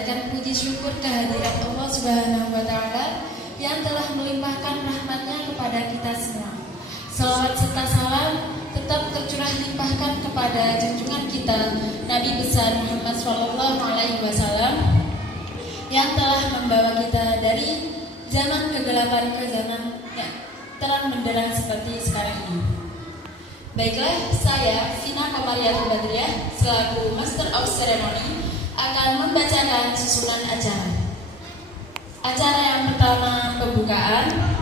memanjatkan puji syukur kehadirat Allah Subhanahu wa Ta'ala yang telah melimpahkan rahmatnya kepada kita semua. Salawat serta salam tetap tercurah limpahkan kepada junjungan kita Nabi besar Muhammad SAW yang telah membawa kita dari zaman kegelapan ke zaman yang terang benderang seperti sekarang ini. Baiklah, saya Vina Kamariatul Badriah selaku Master of Ceremony akan membacakan susunan acara. Acara yang pertama pembukaan,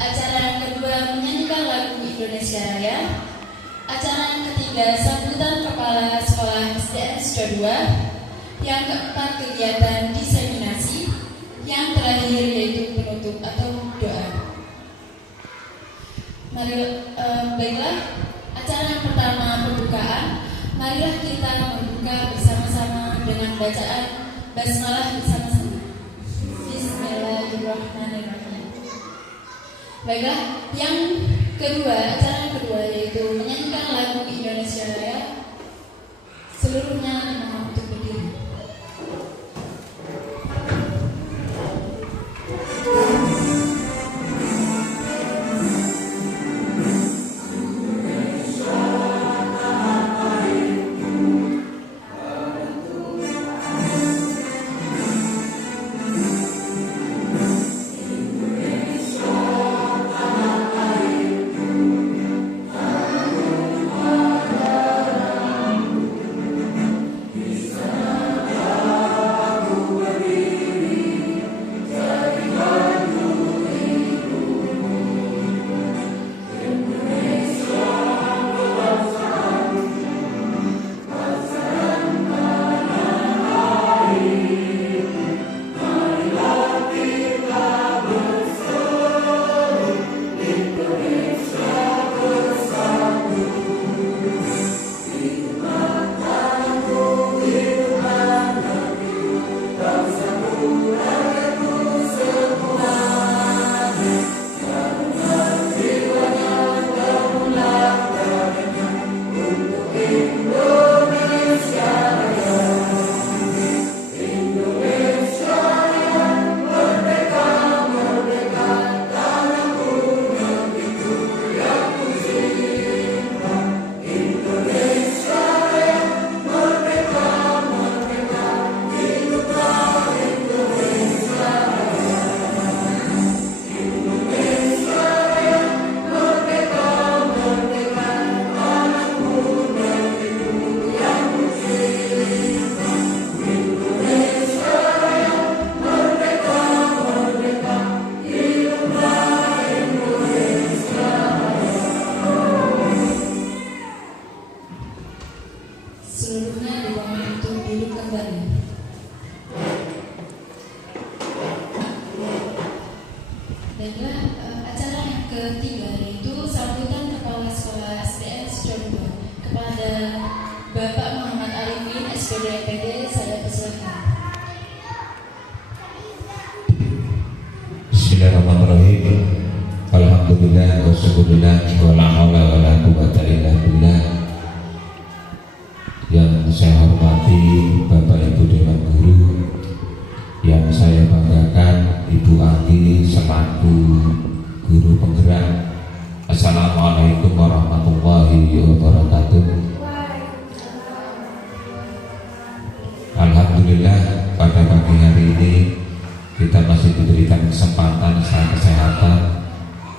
acara yang kedua menyanyikan lagu Indonesia Raya, acara yang ketiga sambutan kepala sekolah SDN Siswa 2, yang keempat kegiatan diseminasi, yang terakhir yaitu penutup atau doa. Baiklah, acara yang pertama pembukaan. Marilah kita membuka bersama-sama dengan bacaan basmalah bersama-sama. Bismillahirrahmanirrahim. Baiklah, yang kedua, acara yang kedua yaitu menyanyikan lagu Indonesia Raya. Seluruhnya dimohon untuk berdiri. Bismillahirrahmanirrahim. Alhamdulillah wa syukurillah wa la haula wa la quwwata illa billah. Yang saya hormati Bapak Ibu Dewan Guru, yang saya banggakan Ibu Anggi selaku guru penggerak. Assalamualaikum warahmatullahi wabarakatuh. Alhamdulillah pada pagi hari ini kita masih diberikan kesempatan secara kesehatan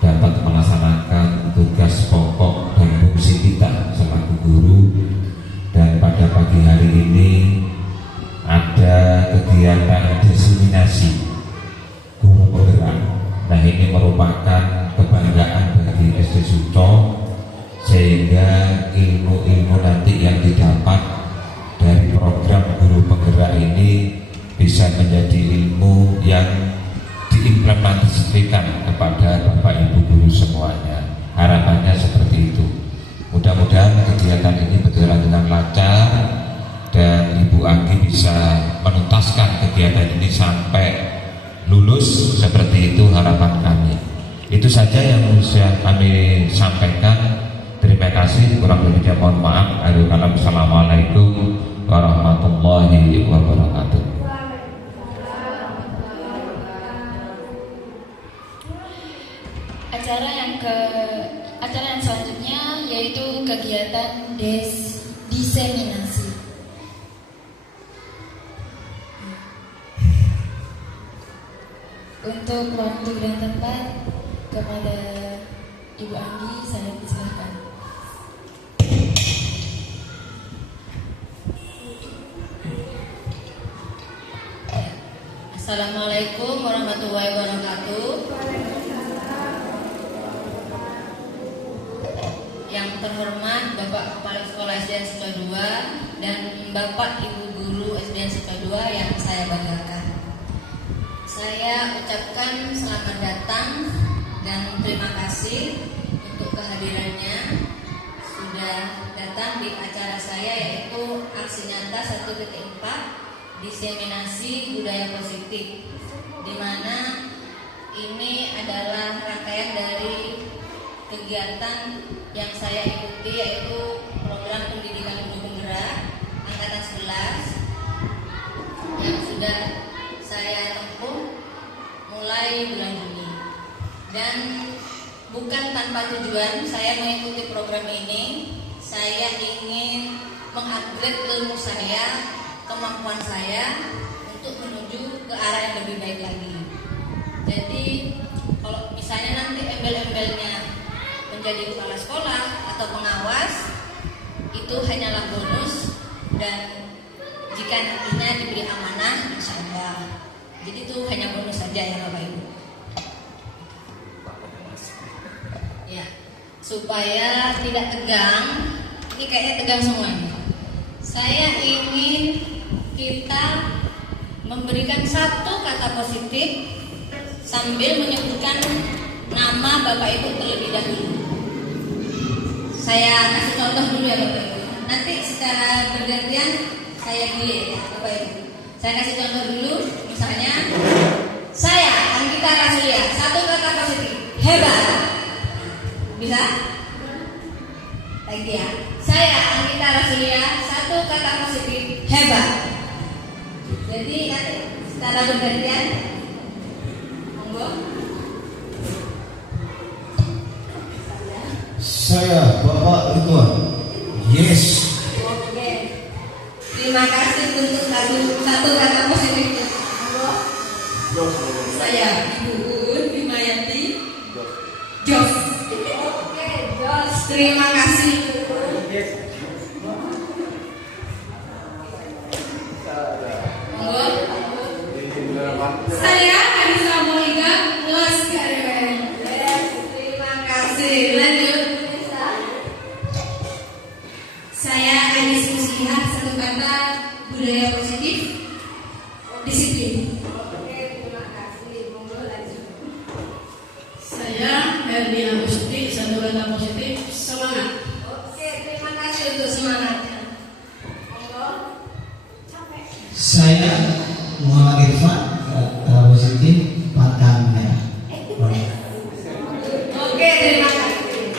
dapat melaksanakan tugas pokok dan fungsi kita selaku guru. Dan pada pagi hari ini ada kegiatan diseminasi guru penggerak. Nah, ini merupakan kebanggaan bagi SD Suco, sehingga ilmu-ilmu nanti yang didapat dari program guru penggerak ini bisa menjadi ilmu yang diimplementasikan kepada Bapak Ibu guru semuanya. Harapannya seperti itu. Mudah-mudahan kegiatan ini berjalan dengan lancar dan Ibu Anggi bisa menuntaskan kegiatan ini sampai lulus, seperti itu harapan kami. Itu saja yang bisa kami sampaikan. Terima kasih, kurang lebihnya mohon maaf. Assalamualaikum warahmatullahi wabarakatuh. acara yang selanjutnya yaitu kegiatan diseminasi. Untuk waktu dan tempat kepada Ibu Anggi saya persilahkan. Assalamualaikum warahmatullahi wabarakatuh. Yang terhormat Bapak Kepala Sekolah SDN Siswa 2 dan Bapak Ibu Guru SDN Siswa 2 yang saya banggakan. Saya ucapkan selamat datang dan terima kasih untuk kehadirannya sudah datang di acara saya yaitu aksi nyata 1.4 diseminasi budaya positif, di mana ini adalah rangkaian dari kegiatan yang saya ikuti yaitu program pendidikan guru penggerak angkatan 11 yang sudah saya tempuh mulai bulan Juni. Dan bukan tanpa tujuan saya mengikuti program ini, saya ingin mengupgrade ilmu saya, kemampuan saya untuk menuju ke arah yang lebih baik lagi. Jadi kalau misalnya nanti embel-embelnya menjadi kepala sekolah atau pengawas, itu hanyalah bonus, dan jika nantinya diberi amanah, insya Allah. Jadi itu hanya bonus saja ya Bapak Ibu. Ya, supaya tidak tegang, ini kayaknya tegang semuanya. Saya ingin kita memberikan satu kata positif sambil menyebutkan nama Bapak Ibu terlebih dahulu. Saya kasih contoh dulu ya Bapak Ibu. Nanti secara bergantian saya pilih ya Bapak Ibu. Saya kasih contoh dulu, misalnya saya Anggita Rasulia, satu kata positif, hebat. Bisa? Lagi ya. Saya Anggita Rasulia, satu kata positif, hebat. Jadi nanti secara bergantian, monggo. Saya Bapak Ridwan. Yes. Oke. Terima kasih untuk satu kata positifnya. Monggo. Saya Ibu Uun Bimayanti. Jos. Oke, Jos. Terima kasih. Yes. Saya Anissa Monika Los Karewen. Terima kasih. Lanjut. Saya Anis Musliha, satu kata budaya positif, disiplin. Oke, terima kasih. Monggo lanjut. Saya Herdi Agusti, satu kata positif, semangat. Oke, terima kasih untuk semangatnya. Monggo. Saya Muhammad Irfan, kata positif, pantang merah. Oke, terima kasih.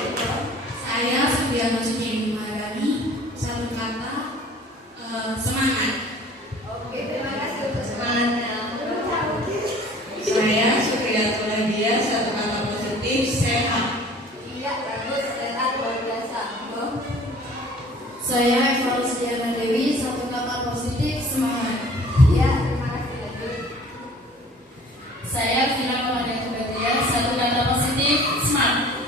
Saya Supriyanto Suci Madani, satu kata semangat. Oke, terima kasih untuk semangatnya. Saya Supriyanto Nadia, satu kata positif, sehat. Iya, bagus, sehat luar biasa. Monggo. Saya Eva Rusdiana Dewi, satu kata positif, semangat. Iya, terima kasih. Lanjut. Saya Vina Maria Kubadia, satu kata positif, semangat.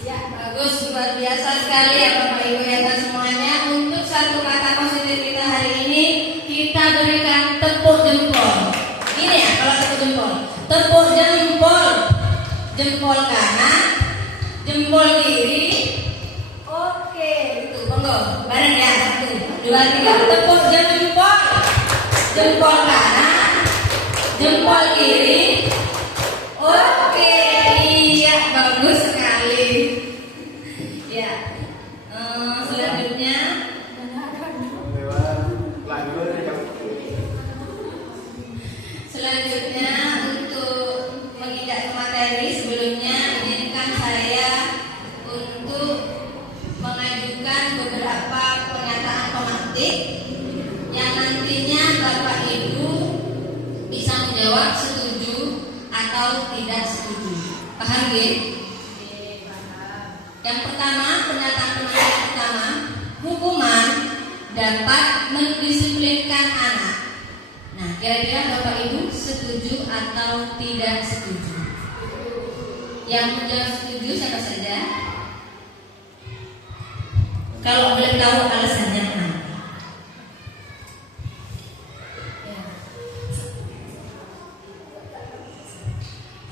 Iya, bagus, luar biasa sekali ya Bapak Ibu ya dan semuanya. Untuk satu kata positif kita hari ini, kita berikan tepuk jempol. Ini ya kalau tepuk jempol. Tepuk jempol. Jempol kanan, jempol kiri. Oke, itu monggo. Bareng ya. 1, 2, 3. Tepuk jempol. Jempol kanan, jempol kiri. Oke, iya bagus sekali. Ya, selanjutnya untuk menginjak ke materi, sebelumnya izinkan saya untuk mengajukan beberapa pernyataan pemantik yang nantinya Bapak Ibu bisa menjawab setuju atau tidak setuju. Paham nggih? Yang pertama, pernyataan penasihat pertama, hukuman dapat mendisiplinkan anak. Nah, kira-kira Bapak Ibu setuju atau tidak setuju? Yang menjawab setuju siapa saja? Kalau boleh tahu alasannya kenapa? Ya.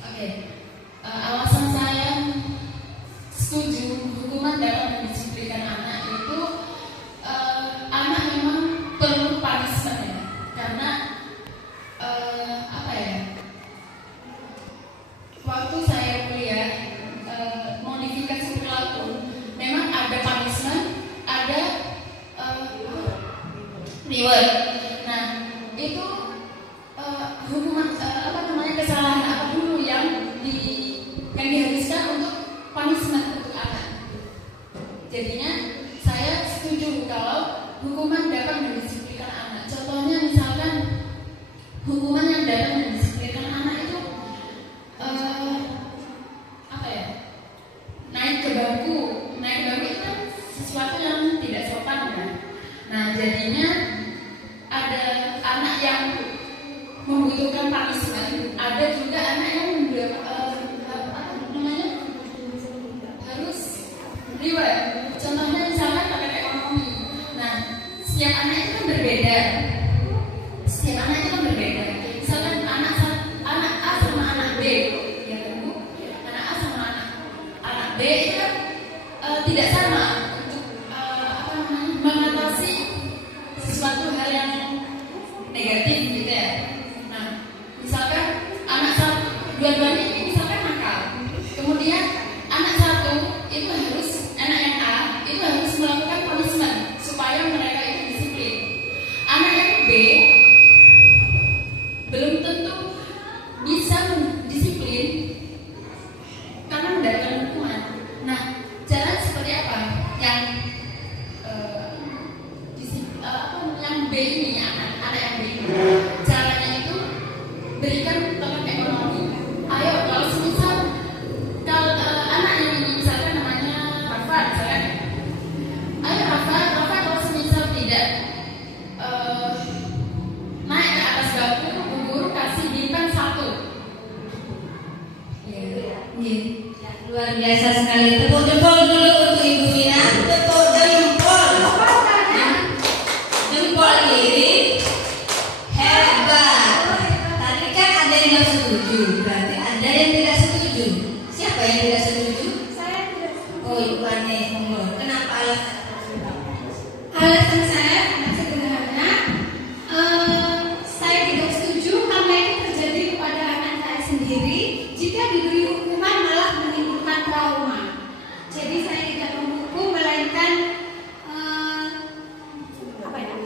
Oke. Alasan saya setuju hukuman dalam mendisiplinkan anak itu anak memang perlu punishment ya, karena apa ya? Waktu saya kuliah modifikasi perilaku memang ada punishment, ada reward. Nah itu hukuman kesalahan apa dulu yang dihabiskan untuk punishment untuk anak. Jadinya saya setuju kalau hukuman dapat mendisiplinkan anak. Contohnya misalkan hukuman yang dapat mendisiplinkan anak itu apa ya? Naik ke bangku itu kan sesuatu yang tidak sopan kan. Nah jadinya ada anak yang membutuhkan punishment, ada juga anak yang harus reward. Contohnya misalkan pakai ekonomi. Nah setiap anak itu kan berbeda. Misalkan anak A sama anak B, ya kan Bu? Anak A sama anak B itu kan tidak sama untuk mengatasi sesuatu hal yang negatif gitu ya. Nah, misalkan anak satu, dua-duanya ini misalkan nakal. Kemudian anak satu itu anak yang A itu harus melakukan punishment supaya mereka itu disiplin. Anak yang B belum tentu bisa disiplin karena mendapatkan hukuman. Nah, cara seperti apa yang yang B ini, anak yang B ini, caranya itu berikan token ekonomi. Ayo, kalau semisal anak yang ini misalkan namanya Rafa, misalkan, ayo Rafa kalau semisal tidak naik ke atas bangku, guru kasih bintang 1. Luar biasa sekali. Tepuk jempol dulu untuk Ibu Mina. Tepuk jempol. Jempol kiri. Hebat. Tadi kan ada yang tidak setuju. Berarti ada yang tidak setuju. Siapa yang tidak setuju? Saya tidak setuju. Oh, Ibu Ane, monggo. Kenapa alasan? Alasan saya sangat sederhana. Saya tidak setuju karena itu terjadi kepada anak saya sendiri. Jika diberi hukuman malah menimbulkan trauma. Jadi saya tidak menghukum, melainkan apa ya?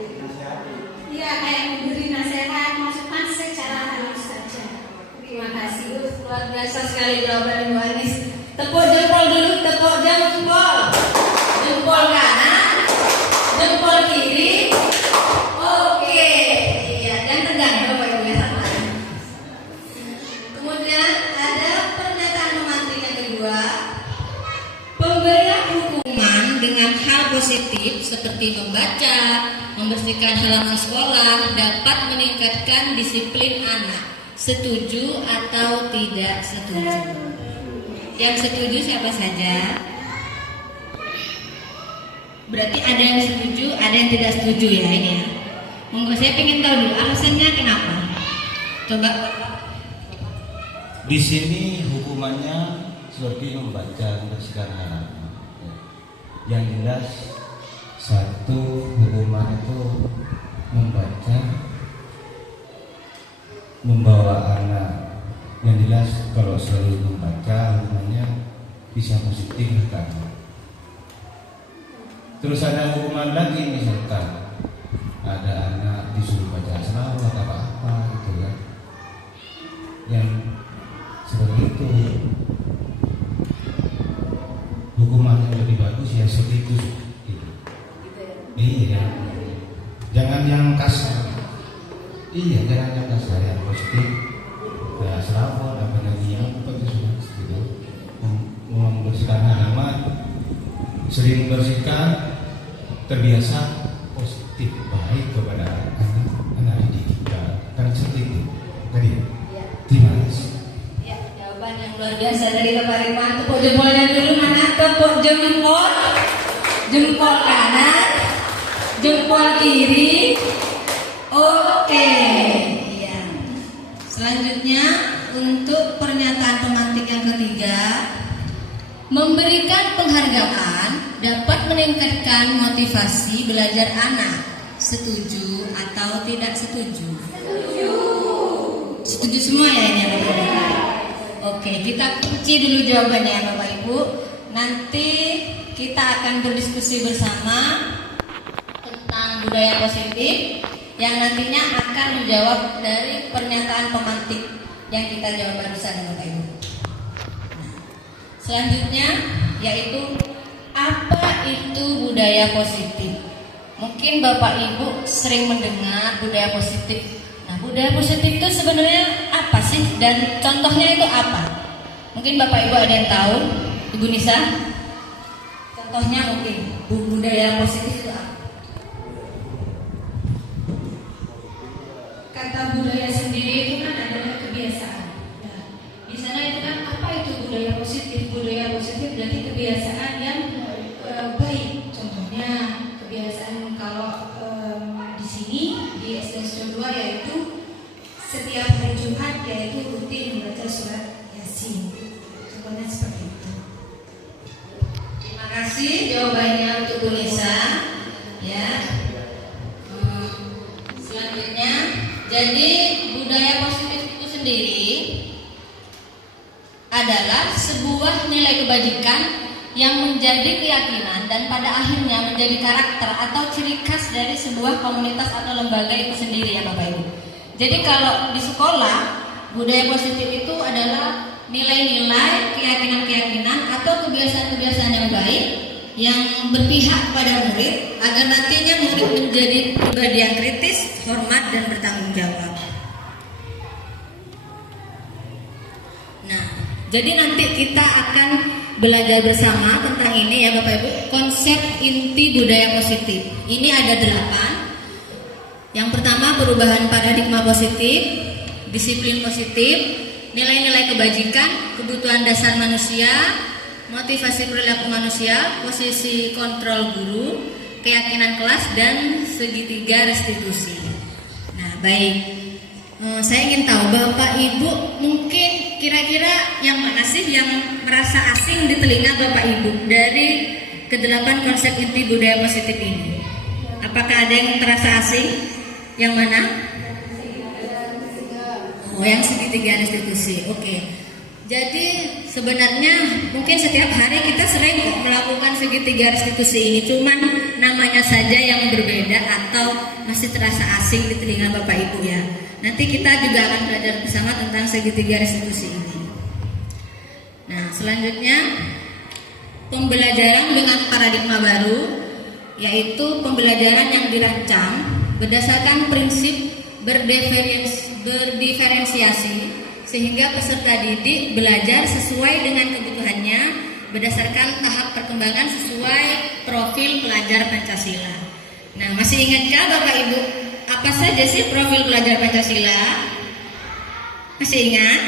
Ya, kayak memberi nasihat, masukan secara halus saja. Terima kasih. Luar biasa sekali jawaban Ibu Anis. Tepuk jempol dulu, tepuk jempol. Jempol kanan, jempol kiri. Oke, iya, dan tegang Bapak Ibu ya sama. Kemudian ada pernyataan memantik yang kedua. Pemberian hukuman dengan hal positif seperti membaca, membersihkan halaman sekolah dapat meningkatkan disiplin anak. Setuju atau tidak setuju? Yang setuju siapa saja? Berarti ada yang setuju, ada yang tidak setuju ya ini ya. Monggo, saya ingin tahu dulu alasannya kenapa. Coba. Di sini hukumannya seperti membaca, membersihkan halaman. Yang jelas satu hukuman itu membaca, membawa anak. Yang jelas kalau selalu membaca hukumannya bisa positif kan. Terus ada hukuman lagi misalkan ada anak disuruh baca selawat apa gitu kan, yang seperti itu hukuman yang lebih bagus ya seperti itu gitu. Iya, jangan yang kasar. Iya, jangan yang kasar, yang positif. Ya selawat apa lagi yang apa itu sudah gitu, membersihkan halaman sering bersikap terbiasa positif baik kepada anak didik kita. Kan seperti itu tadi. Terima kasih. Ya, jawaban yang luar biasa dari Bapak Ridwan. Tepuk jempolnya dulu, mana? Tepuk jempol. Jempol kanan, jempol kiri. Oke. Iya. Selanjutnya untuk pernyataan pemantik yang ketiga, memberikan penghargaan dapat meningkatkan motivasi belajar anak. Setuju atau tidak setuju? Setuju semua ya ini Bapak Ibu? Oke, kita kunci dulu jawabannya ya Bapak Ibu. Nanti kita akan berdiskusi bersama tentang budaya positif yang nantinya akan menjawab dari pernyataan pemantik yang kita jawab barusan Bapak Ibu. Nah, selanjutnya yaitu apa itu budaya positif? Mungkin Bapak Ibu sering mendengar budaya positif. Nah, budaya positif itu sebenarnya apa sih dan contohnya itu apa? Mungkin Bapak Ibu ada yang tahu, Ibu Nisa? Contohnya mungkin budaya positif itu apa? Kata budaya sendiri itu kan adalah kebiasaan. Nah, di sana itu kan apa itu budaya positif? Budaya positif berarti kebiasaan yang baik. Contohnya kebiasaan kalau di sini di SD 2 yaitu setiap hari Jumat yaitu rutin membaca surat Yasin. Contohnya seperti itu. Terima kasih jawabannya untuk Bu Nisa. Ya. Selanjutnya, jadi budaya positif itu sendiri adalah sebuah nilai kebajikan yang menjadi keyakinan dan pada akhirnya menjadi karakter atau ciri khas dari sebuah komunitas atau lembaga itu sendiri ya Bapak Ibu. Jadi kalau di sekolah, budaya positif itu adalah nilai-nilai, keyakinan-keyakinan atau kebiasaan-kebiasaan yang baik yang berpihak pada murid agar nantinya murid menjadi pribadi yang kritis, hormat dan bertanggung jawab. Nah, jadi nanti kita akan belajar bersama tentang ini ya Bapak Ibu, konsep inti budaya positif. Ini ada 8. Yang pertama, perubahan paradigma positif, disiplin positif, nilai-nilai kebajikan, kebutuhan dasar manusia, motivasi perilaku manusia, posisi kontrol guru, keyakinan kelas, dan segitiga restitusi. Nah, baik. Saya ingin tahu Bapak Ibu mungkin kira-kira yang mana sih yang merasa asing di telinga Bapak Ibu dari ke-8 konsep inti budaya positif ini? Apakah ada yang terasa asing? Yang mana? Oh, yang segitiga restitusi. Oke. Jadi sebenarnya mungkin setiap hari kita sering kok melakukan segitiga restitusi ini, cuman namanya saja yang berbeda atau masih terasa asing di telinga Bapak Ibu ya. Nanti kita juga akan belajar bersama tentang segitiga restitusi ini. Nah, selanjutnya pembelajaran dengan paradigma baru, yaitu pembelajaran yang dirancang berdasarkan prinsip berdiferensiasi sehingga peserta didik belajar sesuai dengan kebutuhannya berdasarkan tahap perkembangan sesuai profil pelajar Pancasila. Nah, masih ingatkah Bapak Ibu apa saja sih profil pelajar Pancasila? Masih ingat?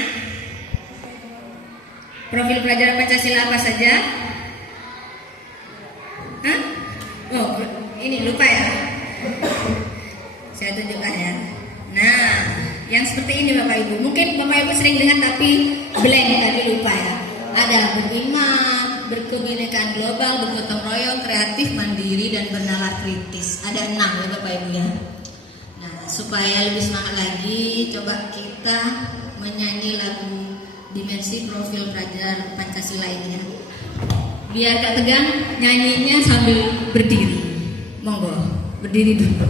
Profil pelajar Pancasila apa saja? Hah? Oh, ini lupa ya? Saya tunjukkan ya. Nah, yang seperti ini Bapak Ibu. Mungkin Bapak Ibu sering dengar tapi blank tadi lupa ya. Ada beriman, berkebinekaan global, bergotong royong, kreatif, mandiri, dan bernalar kritis. Ada 6 ya Bapak Ibu ya. Nah, supaya lebih semangat lagi, coba kita menyanyi lagu Dimensi Profil Pelajar Pancasila ini ya. Biar gak tegang, nyanyinya sambil berdiri. Monggo, berdiri dulu.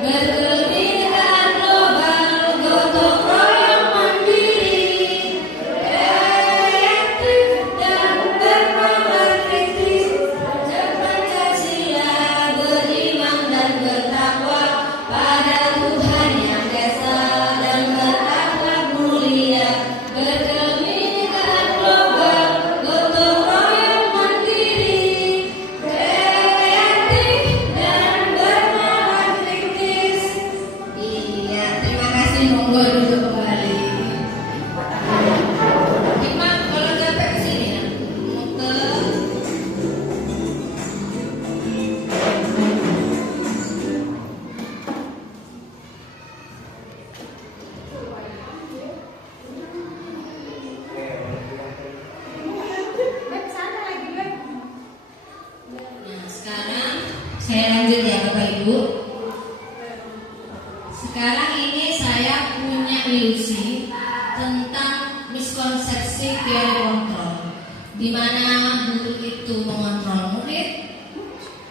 Berkebinekaan global, gotong royong, Sekarang saya lanjut ya Bapak Ibu. Sekarang ini saya punya ilusi tentang miskonsepsi teori kontrol, di mana guru itu mengontrol murid,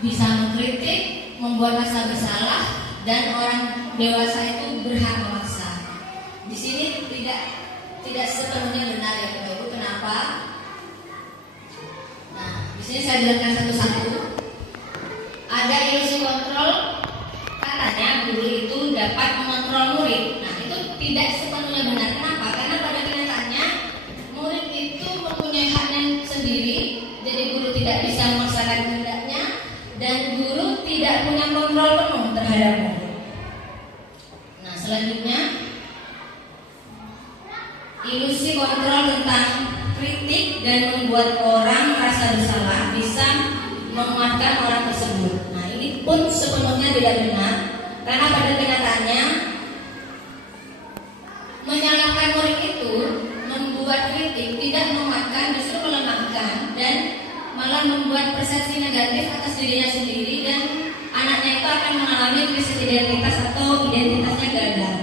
bisa mengkritik, membuat rasa bersalah, dan orang dewasa itu berhak memaksa. Di sini tidak sepenuhnya benar ya Bapak Ibu. Kenapa? Nah, di sini saya jelaskan satu-satu. Ada ilusi kontrol, katanya guru itu dapat mengontrol murid. Nah, itu tidak sepenuhnya benar. Kenapa? Karena pada kenyataannya murid itu mempunyai haknya sendiri, jadi guru tidak bisa memaksakan kehendaknya, dan guru tidak punya kontrol penuh terhadap murid. Nah, selanjutnya ilusi kontrol tentang kritik dan membuat orang merasa bersalah bisa menguatkan orang tersebut. Nah, ini pun sepenuhnya tidak benar, karena pada kenyataannya menyalahkan murid itu membuat kritik tidak menguatkan, justru melemahkan dan malah membuat persepsi negatif atas dirinya sendiri, dan anaknya itu akan mengalami krisis identitas atau identitasnya gagal.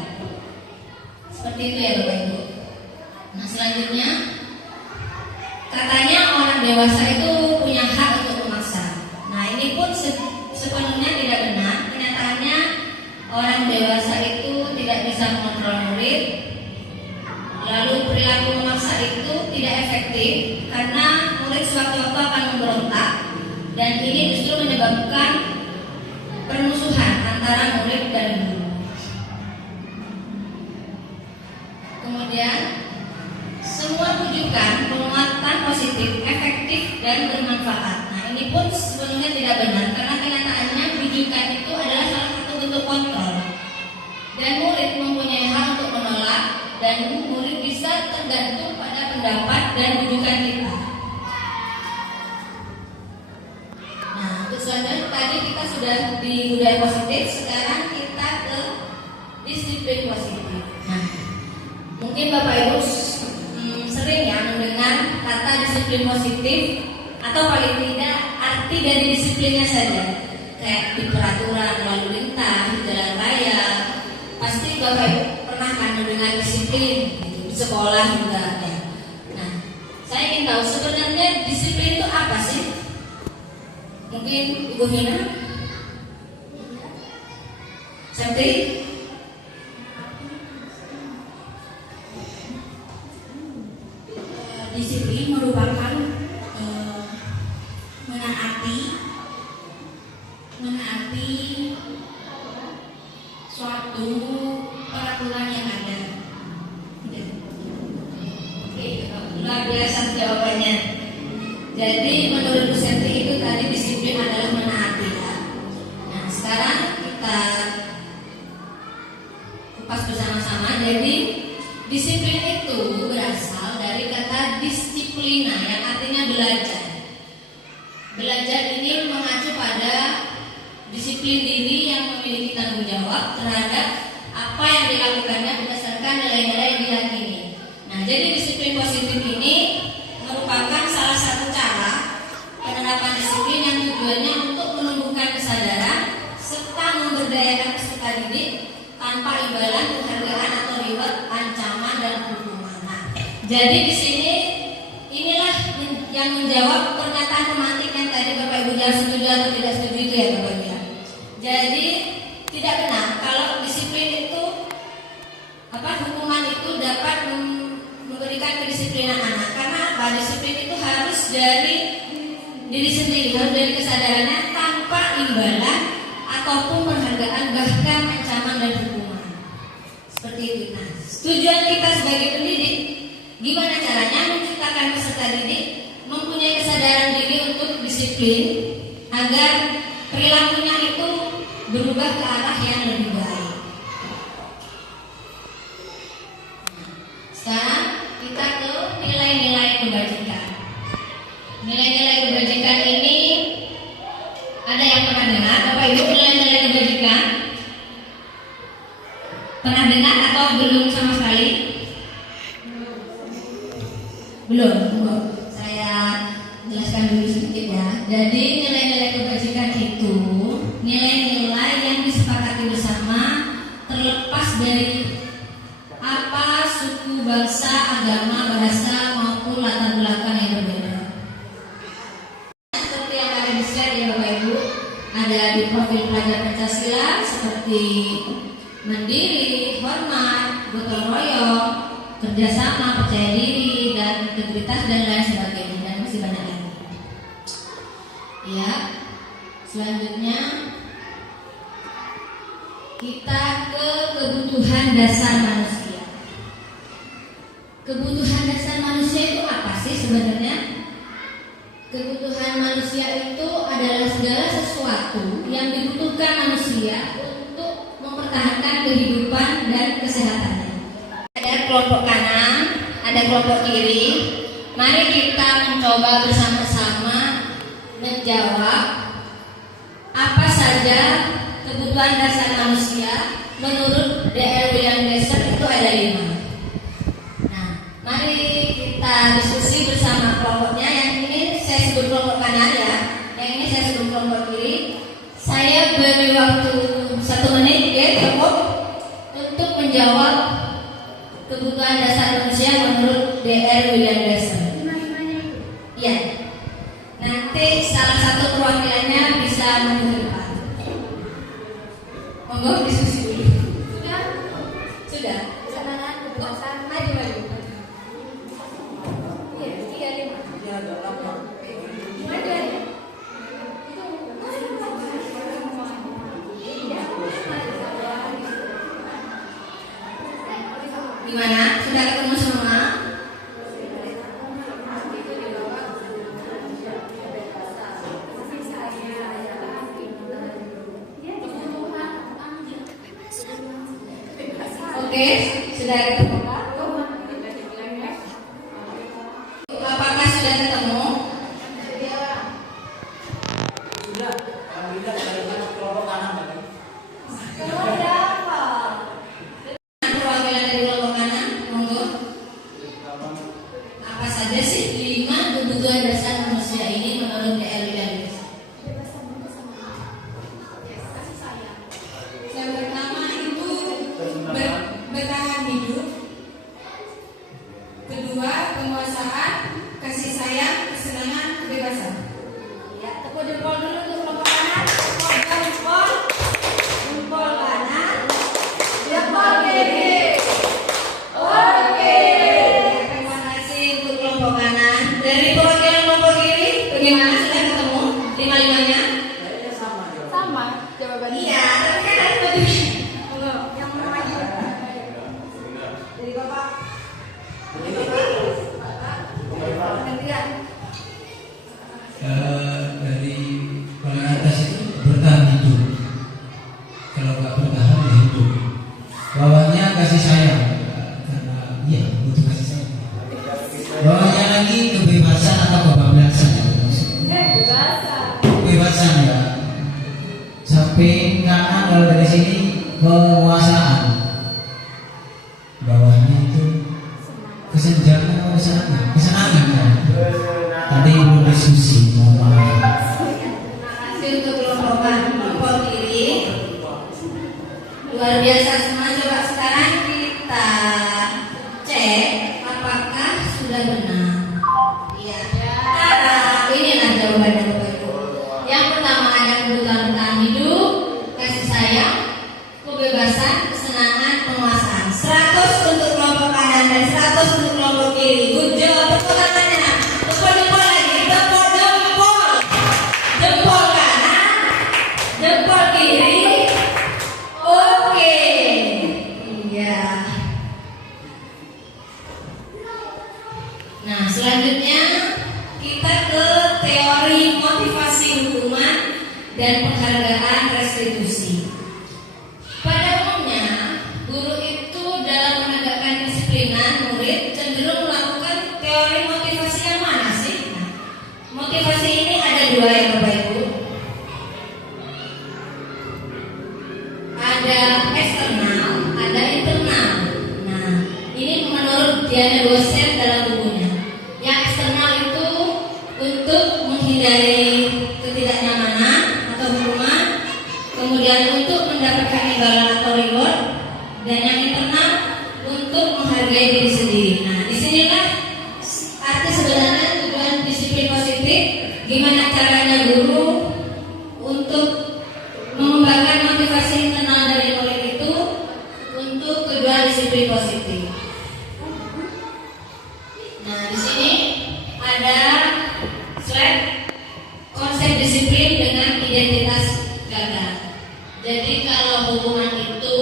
Seperti itu ya Bapak Ibu. Nah, selanjutnya katanya orang dewasa itu punya hak untuk memaksa. Nah, ini pun sepenuhnya tidak benar. Kenyataannya orang dewasa itu tidak bisa mengontrol murid. Lalu perilaku memaksa itu tidak efektif karena murid sewaktu-waktu akan memberontak, dan ini justru menyebabkan permusuhan antara murid dan guru. Kemudian semua rujukan penguatan positif, efektif, dan bermanfaat. Nah, ini pun sebenarnya tidak benar, karena kenyataannya rujukan itu adalah salah satu bentuk kontrol, dan murid mempunyai hak untuk menolak, dan murid bisa tergantung pada pendapat dan rujukan kita. Nah, untuk selanjutnya tadi kita sudah di budaya positif, sekarang kita ke disiplin positif. Nah, mungkin Bapak Ibu sering ya mendengar kata disiplin positif, atau paling tidak arti dari disiplinnya saja, kayak di peraturan lalu lintas, di jalan raya. Pasti Bapak Ibu pernah kan mendengar disiplin gitu, di sekolah juga ada. Nah, saya ingin tahu sebenarnya disiplin itu apa sih? Mungkin Ibu Vina, Septi. Disiplin merupakan menaati suatu peraturan yang ada. Oke, luar biasa jawabannya. Jadi menurut Bu Senti itu tadi disiplin adalah menaati ya. Nah, sekarang kita kupas bersama-sama. Jadi disiplin itu berasal dari kata disiplina yang artinya belajar. Belajar ini mengacu pada disiplin diri yang memiliki tanggung jawab terhadap apa yang dilakukannya berdasarkan nilai-nilai yang diyakini. Nah, jadi disiplin positif ini merupakan salah satu cara penerapan disiplin yang tujuannya untuk menumbuhkan kesadaran serta memberdayakan peserta didik tanpa imbalan, penghargaan atau reward, ancaman dan hukuman. Nah, jadi di sini inilah yang menjawab pernyataan pemantik yang tadi Bapak Ibu jangan setuju atau tidak setuju itu ya Bapak Ibu. Jadi tidak benar kalau disiplin itu hukuman itu dapat memberikan kedisiplinan anak, karena disiplin itu harus dari diri sendiri, harus dari kesadarannya tanpa imbalan ataupun penghargaan, bahkan ancaman dan hukuman. Seperti itu. Nah, tujuan kita sebagai pendidik, gimana caranya menciptakan peserta didik mempunyai kesadaran diri untuk disiplin agar perilakunya itu berubah ke arah yang lebih baik. Sekarang kita ke nilai-nilai kebajikan. Nilai-nilai kebajikan ini ada yang pernah dengar Bapak Ibu nilai-nilai kebajikan? Pernah dengar atau belum sama sekali? Belum. Saya jelaskan dulu sedikit ya. Jadi nilai-nilai kebajikan ada di profil pelajar Pancasila seperti mandiri, hormat, gotong royong, kerjasama, percaya diri, dan integritas dan lain sebagainya, dan masih banyak lagi. Ya, selanjutnya kita ke kebutuhan dasar manusia. Kebutuhan dasar manusia itu apa sih sebenarnya? Kebutuhan manusia itu adalah segala sesuatu yang dibutuhkan manusia untuk mempertahankan kehidupan dan kesehatannya. Ada kelompok kanan, ada kelompok kiri. Mari kita mencoba bersama-sama menjawab apa saja kebutuhan dasar manusia menurut D.L. William Deser itu ada 5. Nah, mari kita diskusi bersama kelompoknya. Yang ini saya sebut kelompok kanan ya, yang ini saya sebut kelompok kiri. Saya beri waktu 1 menit ya cukup untuk menjawab kebutuhan dasar manusia menurut D.L. William Deser. Iya. Nanti salah satu perwakilannya bisa maju ke depan. Monggo diskusi dulu. Sudah? Sudah. Kesenangan, kepuasan, maju. Iya, 3, 5. Maju aja. Gimana? Sudah ketemu semua? Oke, sudah ketemu? Apakah sudah ketemu? Perwakilan dari kelompok kanan, monggo. Apa saja sih 5 kebutuhan dasar manusia ini menurut D.L. William Deser? Yang pertama itu bertahan hidup. Kedua, penguasaan, kasih sayang, kesenangan, kebebasan. Ya, tepuk jempol dulu untuk kelompok kanan. Jempol kanan, jempol kiri. Oke. Terima kasih untuk kelompok kanan. Dari perwakilan kelompok kiri, bagaimana, sudah ketemu 5-5-nya? Sama jawabannya. Iya, tapi kan harus lebih. Yang mau maju. Dari Bapak. Gantian. Dari paling atas itu bertahan hidup. Kalau nggak bertahan ya hidup. Bawahnya kasih sayang, karena iya butuh kasih sayang. Bawahnya lagi kebebasan atau kebablasan. Kebebasan ya. Samping kanan kalau dari sini penguasaan. Bawahnya itu kesenjangan, kesenangan kan. Tadi belum diskusi, mohon maaf. Terima kasih untuk kelompok kiri. Luar biasa semua. Coba sekarang kita cek apakah sudah benar. Iya. Nah, inilah jawabannya Bapak Ibu. Yang pertama ada kebutuhan bertahan hidup, kasih sayang, kebebasan, kesenangan, penguasaan. 100 untuk kelompok kanan dan 100 untuk kelompok kiri. Good job. Tepuk tangannya. Jempol lagi. Jempol kanan, jempol kiri. Oke. Iya. Nah, selanjutnya kita ke teori motivasi hukuman dan penghargaan restitusi. Pada umumnya, guru itu dalam menegakkan disiplinan murid cenderung melakukan teori motivasi yang mana sih? Nah, motivasi ini ada 2 ya Bapak Ibu. Ada eksternal, ada internal. Nah, ini menurut Diana dosen dalam bukunya. Yang eksternal itu untuk menghindari ketidaknyamanan atau hukuman, kemudian untuk mendapatkan imbalan atau reward, dan yang internal untuk menghargai diri sendiri. Nah, disinilah arti sebenarnya tujuan disiplin positif. Gimana caranya guru untuk untuk mengembangkan motivasi internal dari murid itu untuk kedua disiplin positif. Nah, di sini ada slide konsep disiplin dengan identitas gagal. Jadi kalau hubungan itu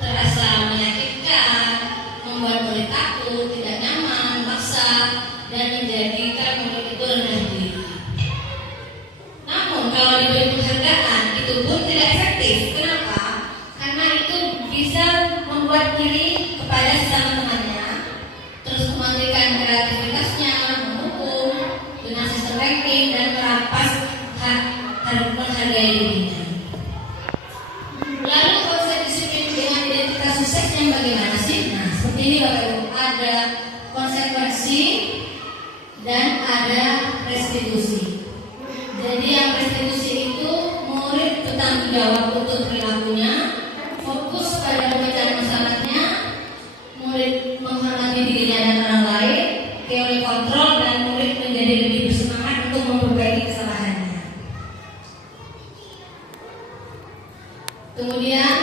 terasa menyakitkan, membuat murid takut, tidak nyaman, maksa, dan menjadikan murid itu rendah diri. Namun kalau diberi penghargaan itu pun tidak efektif. Kenapa? Karena itu bisa membuat iri kepada sesama temannya, terus mematikan kreativitasnya, menghukum dengan sistem ranking dan merampas hak menghargai dirinya. Lalu konsep disiplin dengan identitas suksesnya bagaimana sih? Nah, seperti ini Bapak Ibu, ada konsekuensi dan ada restitusi. Jadi yang restitusi itu murid bertanggung jawab untuk perilakunya, fokus pada pemecahan masalahnya, murid menghormati dirinya dan orang lain, teori kontrol, dan murid menjadi lebih bersemangat untuk memperbaiki kesalahannya. Kemudian,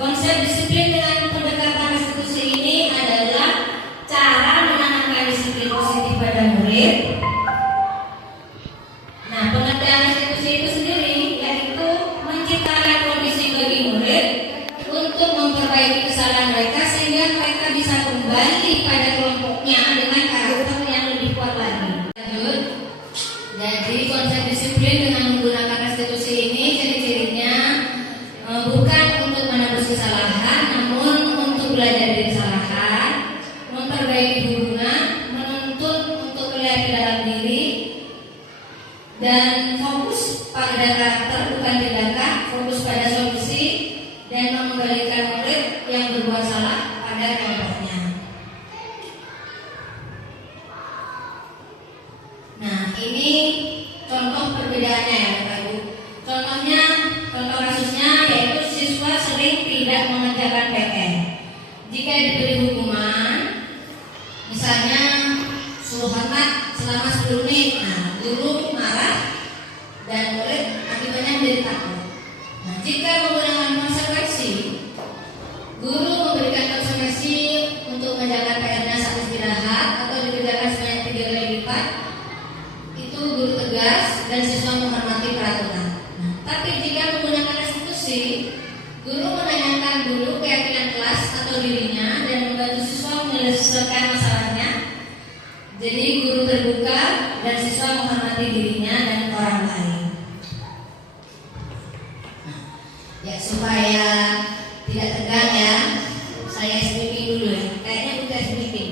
konsep disiplin dengan pendekatan restitusi ini adalah cara menanamkan disiplin positif pada murid. Nah, pengertian restitusi itu sendiri yaitu menciptakan kondisi bagi murid untuk memperbaiki kesalahan mereka sehingga mereka bisa kembali pada kelompoknya dengan karakter yang lebih kuat lagi. Lanjut. Jadi konsep disiplin dengan menggunakan restitusi ini ciri-cirinya bukan untuk menebus kesalahan, namun untuk belajar dari kesalahan, memperbaiki hubungan, menuntut untuk melihat ke dalam diri, dan fokus pada karakter bukan tindakan, fokus pada solusi, dan mengembalikan murid yang berbuat salah pada kelompoknya. Nah, ini contoh perbedaannya ya Bapak Ibu. Contoh kasusnya yaitu siswa sering tidak mengerjakan PR. Jika diberi hukuman, misalnya suruh hormat selama 10 menit, nah guru marah dan murid akibatnya menjadi takut. Nah, jika menggunakan konsekuensi, guru memberikan konsekuensi untuk mengerjakan PR-nya saat istirahat atau dikerjakan sebanyak 3 kali lipat, itu guru tegas dan siswa menghormati peraturan. Nah, tapi jika menggunakan restitusi, guru menanyakan dulu keyakinan kelas atau dirinya dan membantu siswa menyelesaikan masalahnya. Jadi guru terbuka dan siswa menghormati dirinya dan orang lain. Ya, supaya tidak tegang ya, saya speaking dulu ya. Kayaknya udah speaking.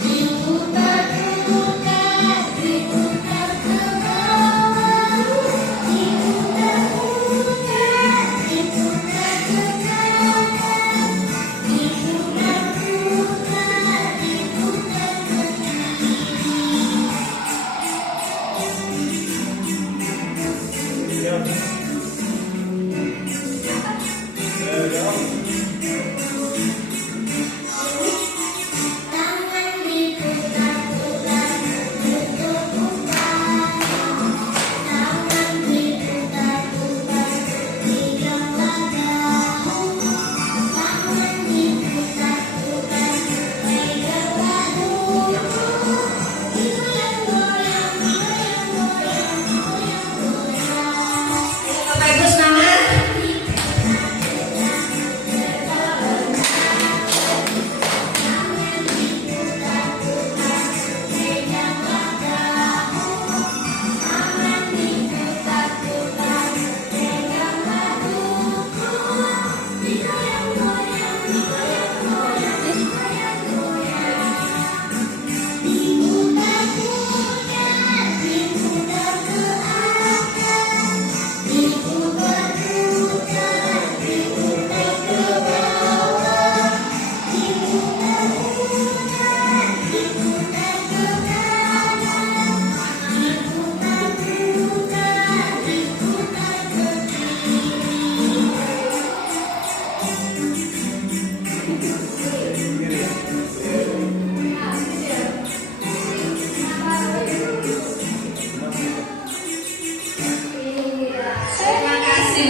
Diputar-putar, diputar ke bawah.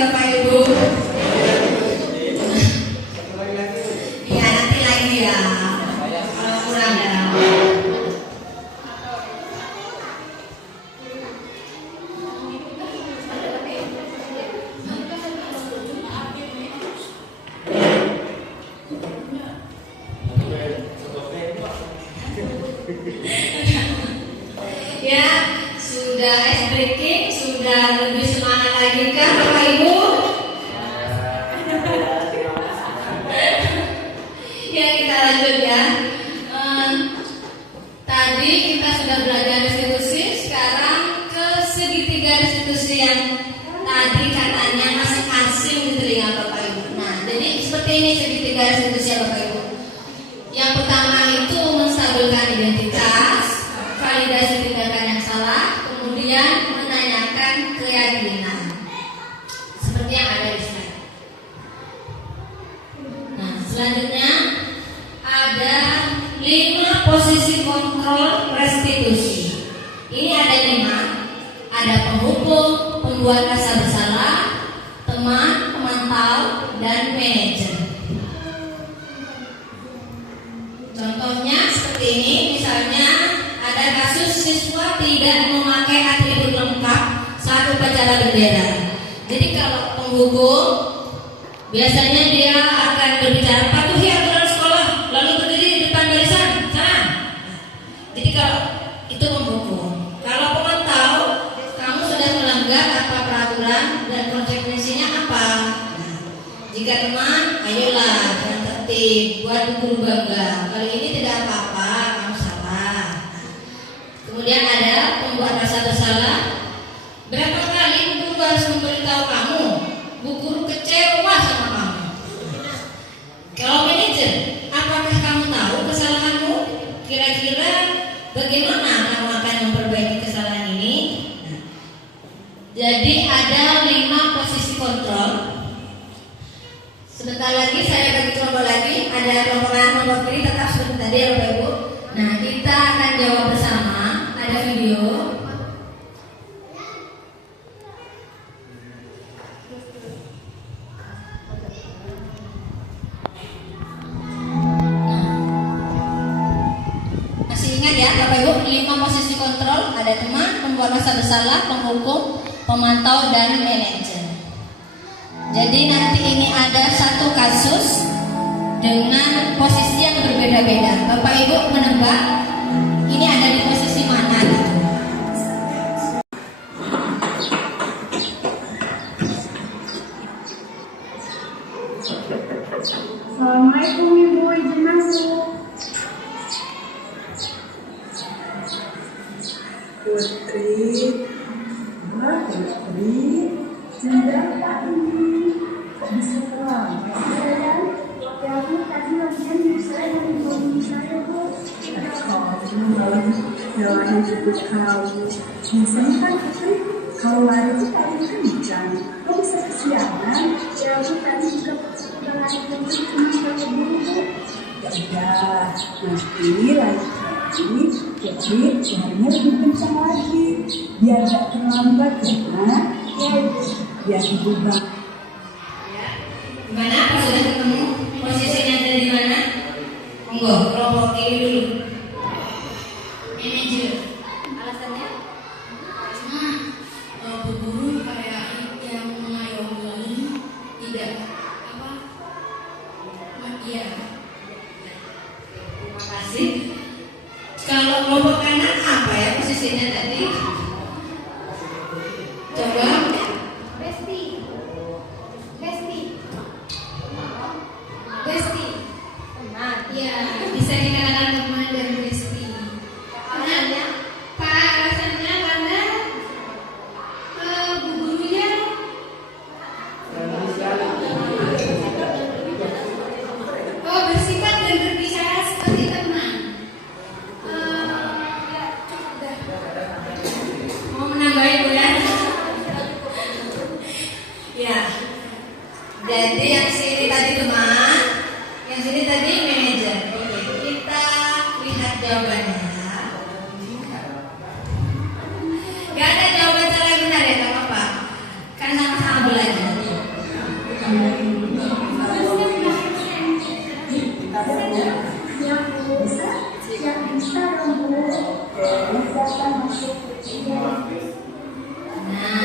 Bapak Ibu. Iya, nanti lagi ya. Kalau kurang ya. Ya, sudah ice breaking, sudah lebih semangat lagi kan Bapak Ibu? Ya, kita lanjut ya. Tadi kita sudah belajar restitusi, sekarang ke segitiga restitusi yang tadi katanya masing-masing di telinga Bapak Ibu. Nah, jadi seperti ini segitiga restitusi ya Bapak Ibu. Yang pertama itu menstabilkan identitas, validasi tindakan yang salah, kemudian menanyakan keyakinan seperti yang ada di slide. Nah, selanjutnya ada 5 posisi kontrol restitusi. Ini ada 5. Ada penghukum, pembuat rasa bersalah, teman, pemantau, dan manajer. Contohnya seperti ini, misalnya ada kasus siswa tidak memakai atribut lengkap saat upacara bendera. Jadi kalau penghukum biasanya dia akan berbicara patuhi aturan sekolah, lalu berdiri di depan barisan, sana. Jadi kalau itu penghukum. Kalau pemantau, kamu sudah melanggar apa peraturan dan konsekuensinya apa. Nah, jika teman, ayolah jangan tertib, buat guru bangga. Kali ini tidak apa-apa, kamu salah. Kemudian ada pembuat rasa bersalah. Berapa kali guru harus memberitahu kamu, bu guru kecewa sama kamu. Kalau manajer, apakah kamu tahu kesalahanmu? Kira-kira bagaimana kamu akan memperbaiki kesalahan ini? Nah, jadi ada 5 posisi kontrol. Sebentar lagi saya bagi kelompok lagi. Ada kelompok lain, kelompok kiri tetap seperti tadi ya Bapak Ibu. Nah, kita akan jawab bersama. Ada video. Masih ingat ya Bapak Ibu, 5 posisi kontrol. Ada teman, pembuat rasa bersalah, penghukum, pemantau, dan manajer. Jadi nanti ini ada satu kasus dengan posisi yang berbeda-beda. Bapak Ibu menebak ini ada di posisi mana gitu. Assalamualaikum Ibu izin masuk. Putri, senjata ini bisa selamat ya. Ya aku tadi latihan bisa dari bumi saya Bu. Doain ibu tahu. Misalnya kan Putri kalau lari itu paling kencang. Nanti lagi jadi suaranya lebih kencang lagi biar gak terlambat ya nak. Ya, biar ibu bang. Gimana? Apa sudah ketemu? Posisinya ada di mana? Monggo, kelompok kiri dulu. Manajer. Alasannya? Bu guru kayak yang mengayomi tidak apa? Iya. Terima kasih. Kalau kelompok kanan apa ya posisinya tadi? Coba. Besti. Besti. Besti. Teman. Ya, bisa dikatakan teman dan besti. Alasannya? Pak, alasannya karena bu gurunya bersifat dan berbicara seperti teman. Mau menambahin Bu ya? Ya. Jadi yang sini tadi teman, yang sini tadi manajer. Oke, kita lihat jawabannya. Gak ada jawaban salah benar ya, gak apa-apa. Kan sama-sama belajar. Nah,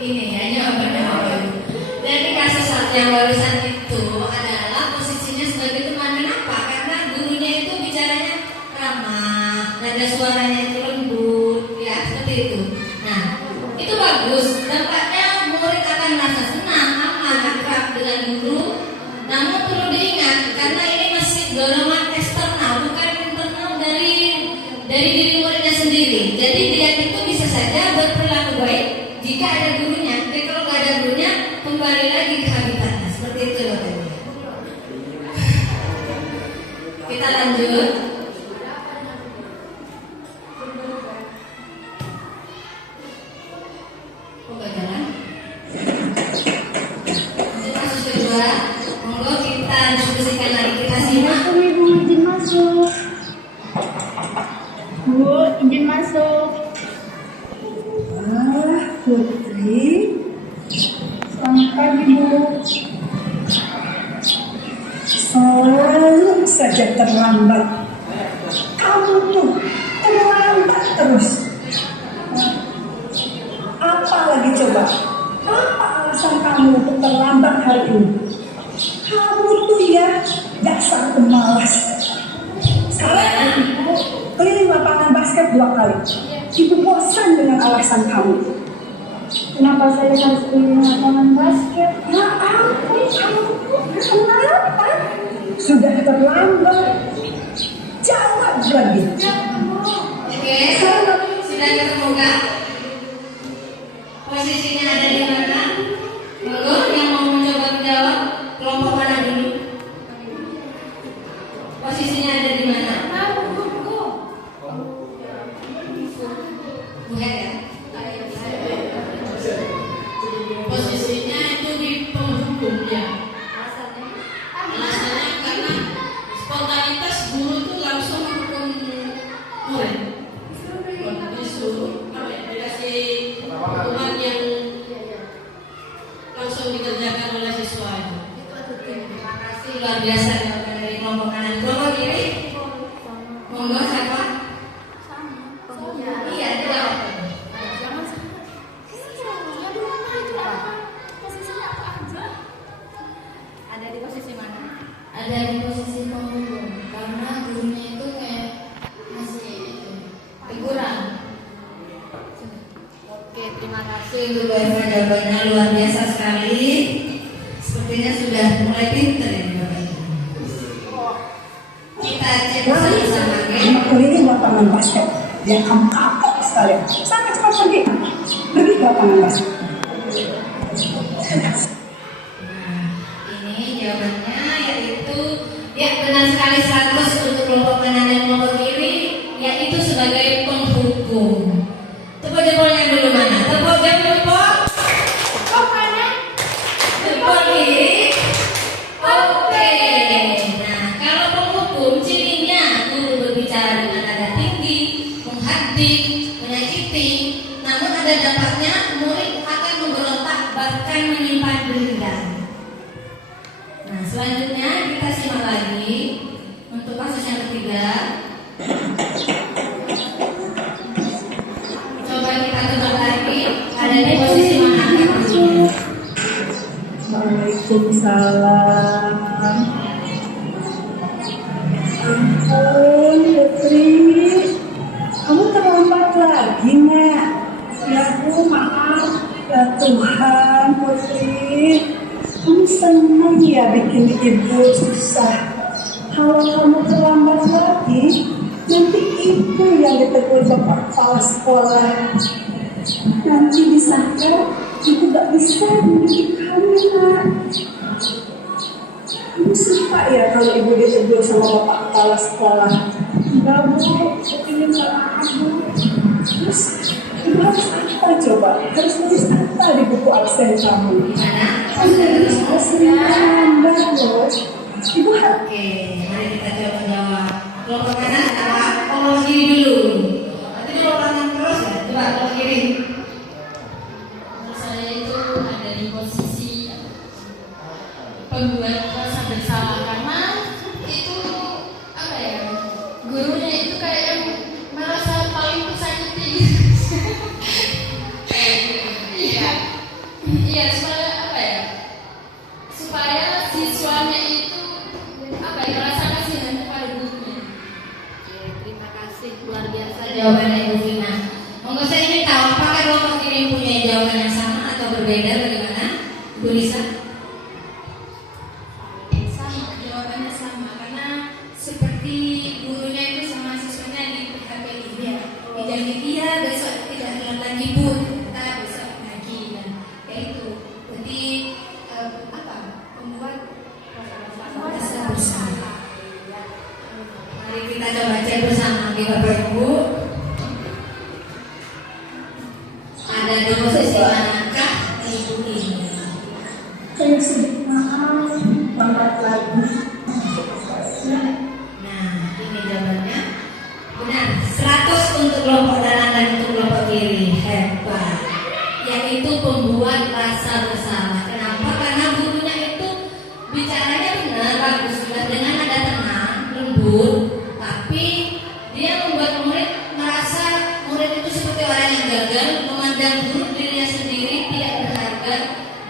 ini ya jawabannya Bapak Ibu. Dari kasus yang barusan itu adalah posisinya sebagai teman. Kenapa? Karena gurunya itu bicaranya ramah, nada suaranya itu lembut, ya seperti itu. Nah, itu bagus. Dampaknya murid akan merasa senang, aman, akrab dengan guru. Namun perlu diingat karena ini masih dorongan eksternal, bukan internal dari diri muridnya sendiri. Jadi dia itu bisa saja berperilaku baik jika ada gurunya. Tapi kalau nggak ada gurunya, kembali lagi ke habitatnya. Seperti itu Bapak Ibu. Kita lanjut. Pembelajaran. Kasus kedua, monggo kita diskusikan lagi, kita simak. Ibu izin masuk. Bu, izin masuk. Putri. Selamat pagi, Bu. Selalu saja terlambat. Kamu tuh terlambat terus. Apa lagi coba? Apa alasan kamu untuk terlambat hari ini? Kamu tuh ya dasar pemalas. Sekarang ibu keliling lapangan basket 2 kali. Ibu bosan dengan alasan kamu. Kenapa saya harus keliling lapangan basket? Ya ampun, kamu kenapa? Sudah terlambat. Jawab lagi. Oke, sudah ketemu kan? Posisinya ada di mana? Monggo yang mau mencoba menjawab, kelompok mana dulu? Posisinya ada di mana? Bu Hera. Posisinya itu di penghukum ya. Alasannya karena spontanitas guru itu langsung menghukum murid. Disuruh dikasih hukuman yang langsung dikerjakan oleh siswa itu. Terima kasih luar biasa jawaban dari kelompok kanan. Kelompok kiri? Monggo siapa? Iya, jawab. Ada di posisi mana? Ada di posisi penghukum karena gurunya itu kayak masih teguran. Oke, terima kasih untuk Bapak jawabannya luar biasa sekali. Sepertinya sudah mulai pinter ya Bapak Ibu. Kita cek bersama-sama, oke? Kamu keliling lapangan basket. Biar kamu kapok sekalian. Sana cepat pergi. Pergi ke lapangan basket. Nah, ini jawabannya yaitu ya benar sekali 100 untuk kelompok kanan dan kelompok kiri, yaitu sebagai penghukum. Tepuk jempolnya dulu mana? Tepuk jempol. Kok kanan? Jempol kiri. Oke. Nah, kalau penghukum cirinya Waalaikumsalam. Ampun, Putri. Kamu terlambat lagi, Nak. Ya, Bu, maaf. Ya Tuhan, Putri. Kamu senang ya bikin ibu susah. Kalau kamu terlambat lagi, nanti ibu yang ditegur bapak kepala sekolah. Nanti disangka ibu gak bisa mendidik kamu, Nak. Kamu suka ya kalau ibu ditegur sama bapak kepala sekolah? Enggak, Bu. Ini salah aku. Terus ibu harus apa coba? Harus nulis apa di buku absen kamu? Kamu harus lambat loh. Ibu harus. Oke, mari kita coba jawab. Kelompok kanan apa? Kelompok kiri dulu. Nanti kalau kanan terus ya. Coba kelompok kiri. Menurut saya itu ada di posisi pembuat rasa bersalah karena itu apa ya, gurunya itu kayak yang merasa paling tersakiti. Iya, iya, supaya apa ya, supaya siswanya itu apa ya, merasa kasihan kepada gurunya. Oke, terima kasih, luar biasa jawabannya Ibu Vina. Monggo saya ingin tahu apakah kelompok kiri punya jawaban yang sama atau berbeda, bagaimana? Bu Lisa? Sama, jawabannya sama karena seperti gurunya itu sama siswanya diperhatikan dia. Dijamin dia besok tidak telat lagi, Bu, kita besok lagi, dan ya itu berarti apa, membuat rasa bersama. Mari kita coba cek bersama di Bapak Ibu. Ada di posisi manakah Ibu ini? Saya sedih maaf, lambat lagi. Nah, ini jawabannya. Benar, 100 untuk kelompok kanan dan untuk kelompok kiri. Hebat. Yaitu pembuat rasa bersalah. Kenapa? Karena gurunya itu bicaranya benar, bagus, dengan nada tenang, lembut, tapi dia membuat murid merasa murid itu seperti orang yang gagal, memandang buruk dirinya sendiri, tidak berharga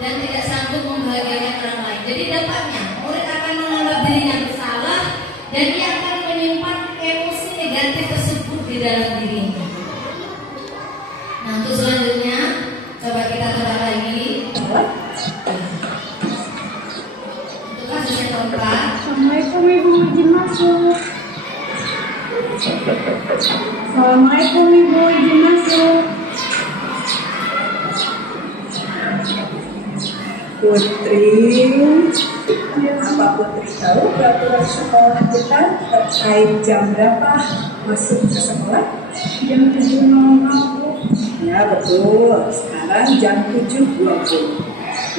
dan tidak sanggup membahagiakan orang lain. Jadi dampaknya murid akan menganggap dirinya bersalah dan dia akan menyimpan emosi negatif tersebut di dalam dirinya. Nah, untuk selanjutnya coba kita tebak lagi. Untuk kasus yang keempat. Assalamualaikum, Ibu, izin masuk. Assalamualaikum, Ibu, izin masuk. Putri, apa Putri tahu peraturan sekolah kita terkait jam berapa masuk ke sekolah? Jam 7.00. Ya betul, sekarang jam 7.20.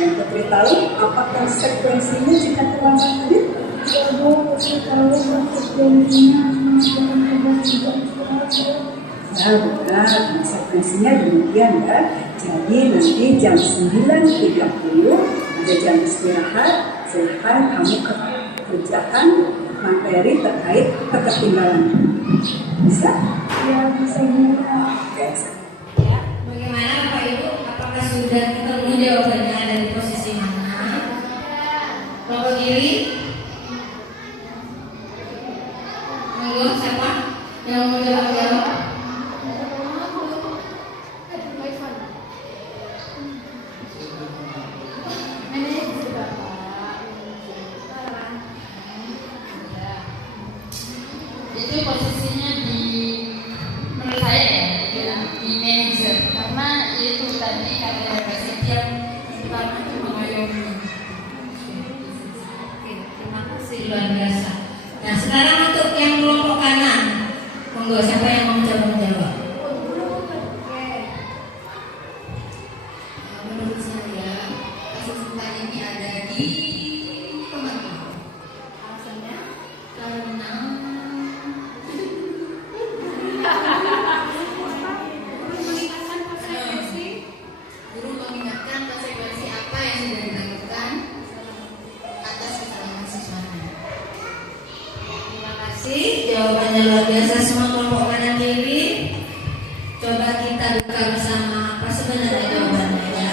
Yang Putri tahu apa konsekuensinya jika terlambat tadi? Ya Bu, Putri tahu konsekuensinya mengajarkan tugas tidak istirahat. Ya benar, konsekuensinya demikian ya. Jadi nanti jam 9.30 ada jam istirahat. Silahkan kamu kerjakan materi terkait ketertinggalan. Bisa? Ya bisa juga. Ya, bagaimana Bapak Ibu? Apakah sudah ketemu jawabannya ada di posisi mana? Kelompok kiri. Monggo siapa yang mau jawab? Itu posisinya di, menurut saya ya, di manajer, karena itu tadi karya Basit yang pertama itu mengayomi. Oke, terima kasih luar biasa. Nah, sekarang untuk yang kelompok kanan, monggo siapa yang mau mencoba menjawab? Menurut saya kasus tentang ini ada di teman-teman. Alasannya karena guru mengingatkan konsekuensi apa yang sudah dilakukan atas kesalahan siswanya. Terima kasih, jawabannya luar biasa semua kelompok kanan kiri. Coba kita buka bersama apa sebenarnya jawabannya ya.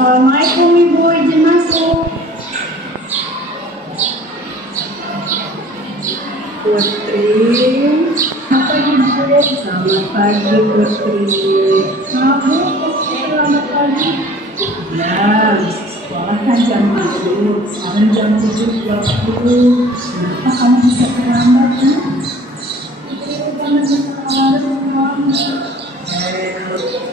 Assalamualaikum Ibu, izin masuk. Putri, apa Ibu? Selamat pagi Putri. Kamu selamat pagi. Ya, sekolah kan jam 6, sekarang jam 7.20. Kenapa kamu bisa terlambat kan?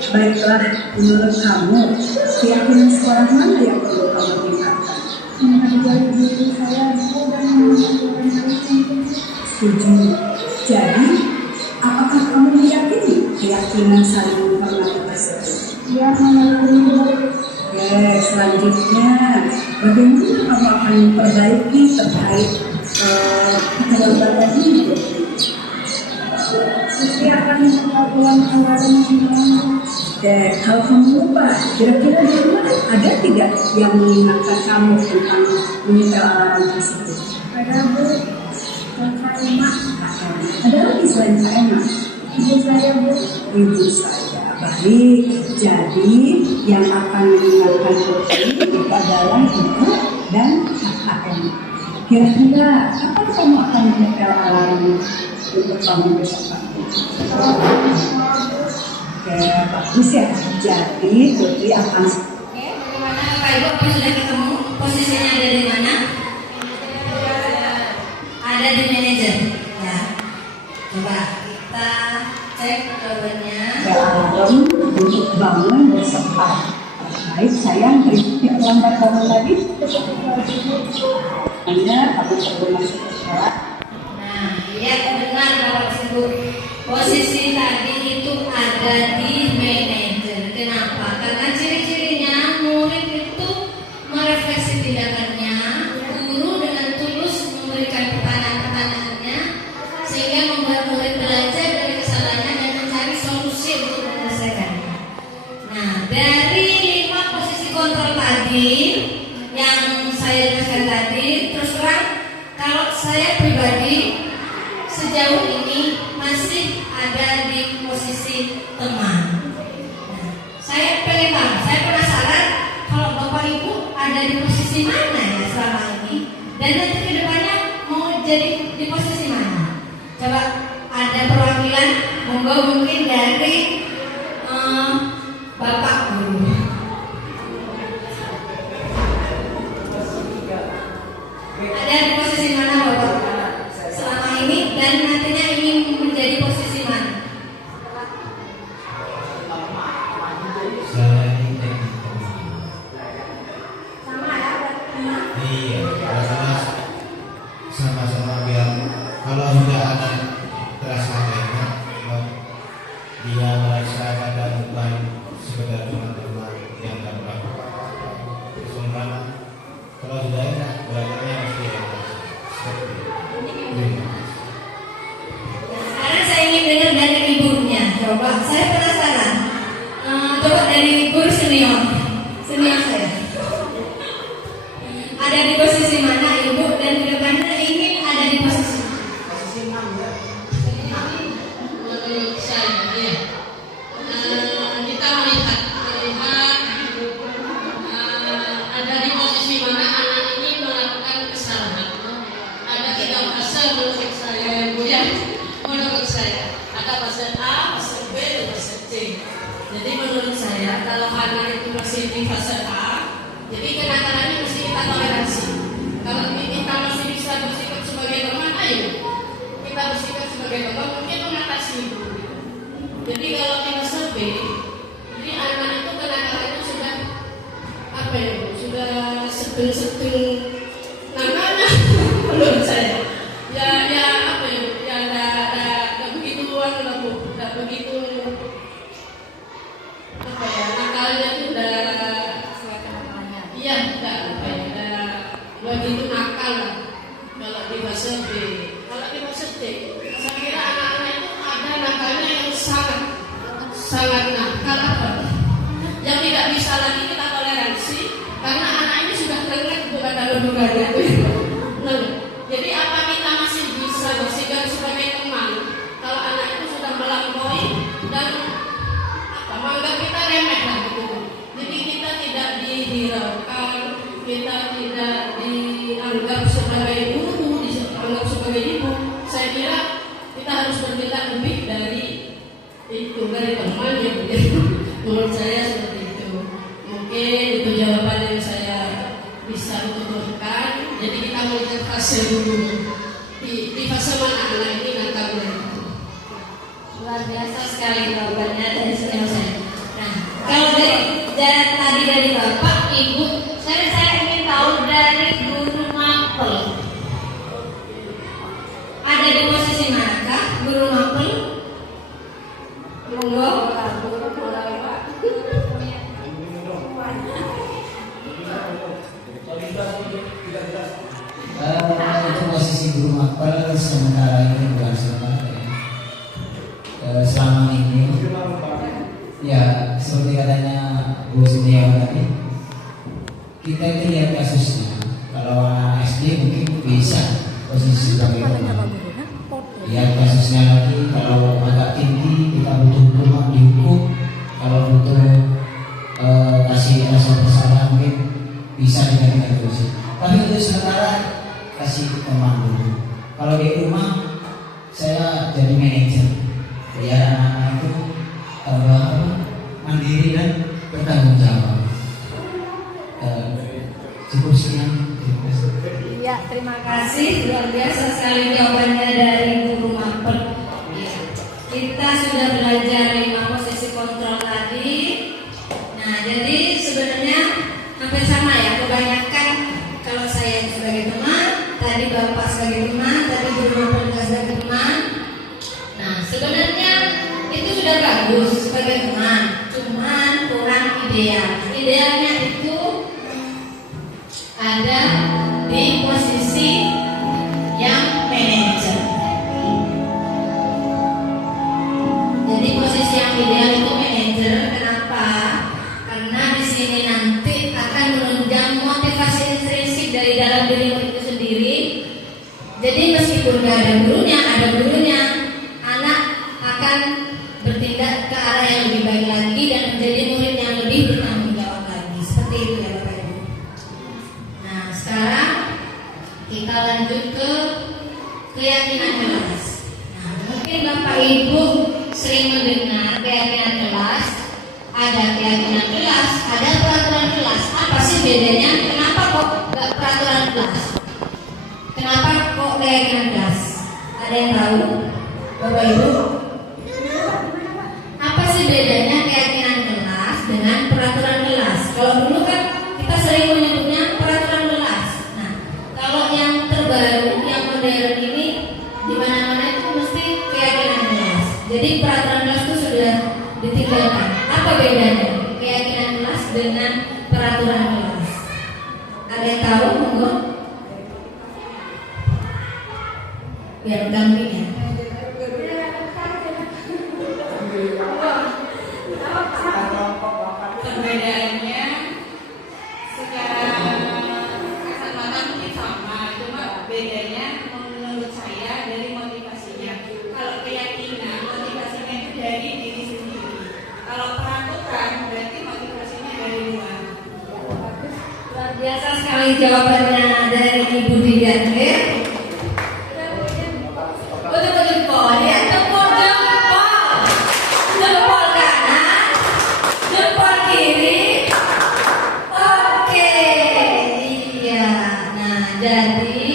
Baiklah, menurut kamu, keyakinan sekolah mana yang perlu kamu tingkatkan? Menghargai diri saya dan menghargai setuju. Jadi, apakah kamu meyakini keyakinan saling menghormati tersebut? Ya, menurut. Oke, selanjutnya, bagaimana kamu akan memperbaiki terkait keterlambatan ini? Sisi akan melakukan anggaran yang kalau kamu lupa, kira-kira di rumah ada tidak yang mengingatkan kamu tentang menyetel alarm tersebut? Ada Bu, Kak Emma. Ada lagi selain Kak Emma? Ibu saya Bu. Ibu saya. Baik, jadi yang akan mengingatkan Putri adalah Ibu dan Kak Emma. Kira-kira kapan kamu akan menyetel alarm untuk kamu besok pagi? Oke, bagus ya. Jadi Putri akan. Oke, bagaimana Bapak Ibu? Apa sudah ketemu? Posisinya ada di mana? Ada di manajer. Ya. Coba kita cek jawabannya. Alarm untuk bangun besok pagi. Baik, sayang, berikutnya terlambat bangun lagi. Hanya kamu perlu masuk ke sekolah. Nah, lihat benar Bapak Ibu. Posisi tadi itu ada di manajer. Kenapa? Karena ciri-cirinya murid itu merefleksi tindakannya, guru dengan tulus memberikan pertanyaan-pertanyaannya, sehingga membuat murid belajar dari kesalahannya dan mencari solusi untuk menyelesaikannya. Nah, dari 5 posisi kontrol tadi yang saya jelaskan tadi, terus terang kalau saya pribadi sejauh ini masih ada di posisi teman. Nah, saya pengen tahu, saya penasaran kalau Bapak Ibu ada di posisi mana ya selama ini, dan nanti kedepannya mau jadi di posisi mana? Coba ada perwakilan, monggo mungkin dari Bapak Guru. Ada di posisi mana Bapak selama ini dan nantinya ingin menjadi posisi mana? Saya ini teknik teman. Sama ya, teman. Iya, karena sama-sama biar kalau sudah ada terasa enak, dia merasa ada bukan sekedar cuma teman yang dapat kesempatan. Kalau sudah enak, belajarnya mesti enak. Seperti itu. Sekarang saya ingin dengar dari ibunya. Coba, saya penasaran. Coba dari guru senior saya. Ada di posisi mana ibu dan kedepannya ingin ada di posisi? Menurut saya, ya, kita melihat ada di posisi mana anak ini melakukan kesalahan. Ada 3 fase menurut saya, Bu ya. Menurut saya ada fase A, fase B, dan fase C. Jadi menurut saya kalau anak itu masih di fase A, jadi kenakalannya mesti kita toleransi. Kalau kita masih bisa bersikap sebagai teman, ayo kita bersikap sebagai teman, mungkin mengatasi itu. Jadi kalau di fase B, jadi anak itu kenakalannya sudah apa ya, Bu? Sudah setengah namanya menurut saya. Ya apa ya, Bu? Ya ada begitu lah Bu, tidak begitu apa ya, nakalnya itu udah iya, tidak apa ya, udah begitu nakal lah. Kalau di fase B, kalau di fase D, saya kira anak-anak itu ada nakalnya yang sangat nakal apa? Yang tidak bisa lagi kita toleransi karena anak ini sudah terlihat bukan dalam dugaannya. Nah, jadi apa kita masih bisa bersikap sebagai teman kalau anak itu sudah melampaui dan apa menganggap kita remeh lah gitu. Jadi kita tidak dari teman ya Bu ya. Menurut saya seperti itu. Mungkin itu jawaban yang saya bisa tuturkan. Jadi kita melihat fase dulu. Di fase mana anak ini nakalnya itu. Luar biasa sekali jawabannya dari senior saya. Nah, kalau dari tadi dari Bapak, Ibu, saya ingin tahu dari guru mapel. Ada di posisi manakah guru mapel? Monggo, guru mulai Pak. Itu posisi guru mapel sementara ini bukan sementara ya. Selama ini ya seperti katanya Bu Sintia tadi, kita itu lihat kasusnya. Kalau anak SD mungkin bisa posisi sebagai teman. Lihat kasusnya lagi, kalau agak tinggi kita butuh hukuman dihukum. Kalau butuh kasih rasa bersalah mungkin bisa kita terusin. Tapi untuk sementara kasih teman dulu. Kalau di rumah saya jadi manajer, biar anak-anak itu mandiri dan bertanggung jawab. Cukup sekian. Ya, terima kasih. Luar biasa sekali jawabannya dari guru mapel. Ya, kita sudah belajar 5 posisi kontrol tadi. Nah, jadi sebenarnya hampir sama ya. Kebanyakan kalau saya sebagai teman, tadi Bapak sebagai teman, tadi guru mapel juga sebagai teman. Nah, sebenarnya itu sudah bagus sebagai teman, cuman kurang ideal. Idealnya itu ada di posisi yang manajer. Jadi posisi yang ideal itu manajer. Kenapa? Karena di sini nanti akan menunjang motivasi intrinsik dari dalam diri murid itu sendiri. Jadi meskipun nggak ada gurunya, anak akan bertindak ke arah yang lebih baik lagi dan menjadi murid yang lebih bertanggung jawab lagi. Seperti itu ya Bapak Ibu. Nah, sekarang kita lanjut ke keyakinan kelas. Nah, mungkin Bapak Ibu sering mendengar keyakinan kelas. Ada keyakinan kelas, ada peraturan kelas. Apa sih bedanya? Kenapa kok nggak peraturan kelas? Kenapa kok keyakinan kelas? Ada yang tahu? Bapak Ibu? Apa sih bedanya keyakinan kelas dengan peraturan kelas? Kalau dulu kan kita sering menyebutnya peraturan kelas. Nah, kalau yang terbaru, yang modern ini di mana-mana itu mesti keyakinan kelas. Jadi peraturan kelas itu sudah ditinggalkan. Apa bedanya keyakinan kelas dengan peraturan kelas? Ada yang tahu? Monggo. Biar gampang ya. Perbedaannya secara kasat mata mungkin sama, cuma bedanya menurut saya dari motivasinya. Kalau keyakinan, motivasinya itu dari diri sendiri. Kalau peraturan berarti motivasinya dari luar. Luar biasa sekali jawabannya dari Ibu Dian. Jempol ya, jempol kanan, jempol kiri. Oke, iya. Nah, jadi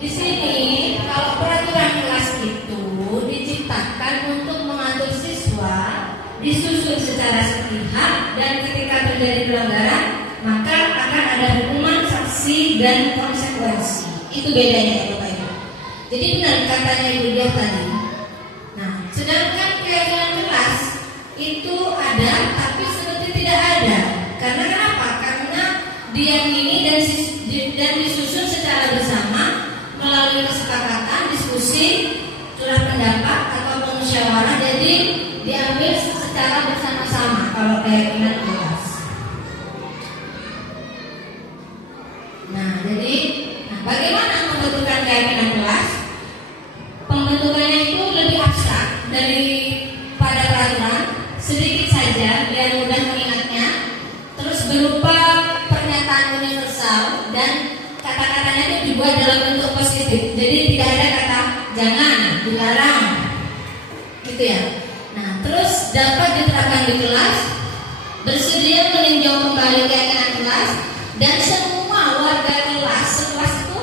di sini kalau peraturan kelas itu diciptakan untuk mengatur siswa, disusun secara sepihak, dan ketika terjadi pelanggaran maka akan ada hukuman, sanksi, dan konsekuensi. Itu bedanya ya Bapak Ibu. Jadi benar katanya Ibu Diah tadi. Nah, sedangkan keyakinan kelas itu ada tapi seperti tidak ada. Karena kenapa? Karena diyakini dan disusun secara bersama melalui kesepakatan, diskusi, curah pendapat atau musyawarah. Jadi diambil secara bersama-sama kalau keyakinan kelas. Nah, jadi bagaimana pembentukan keyakinan kelas? Pembentukannya itu lebih abstrak daripada peraturan, sedikit saja biar mudah mengingatnya. Terus berupa pernyataan universal dan kata-katanya itu dibuat dalam bentuk positif. Jadi tidak ada kata jangan, dilarang, gitu ya. Nah, terus dapat diterapkan di kelas, bersedia meninjau kembali keyakinan kelas, dan semua warga kelas sekelas itu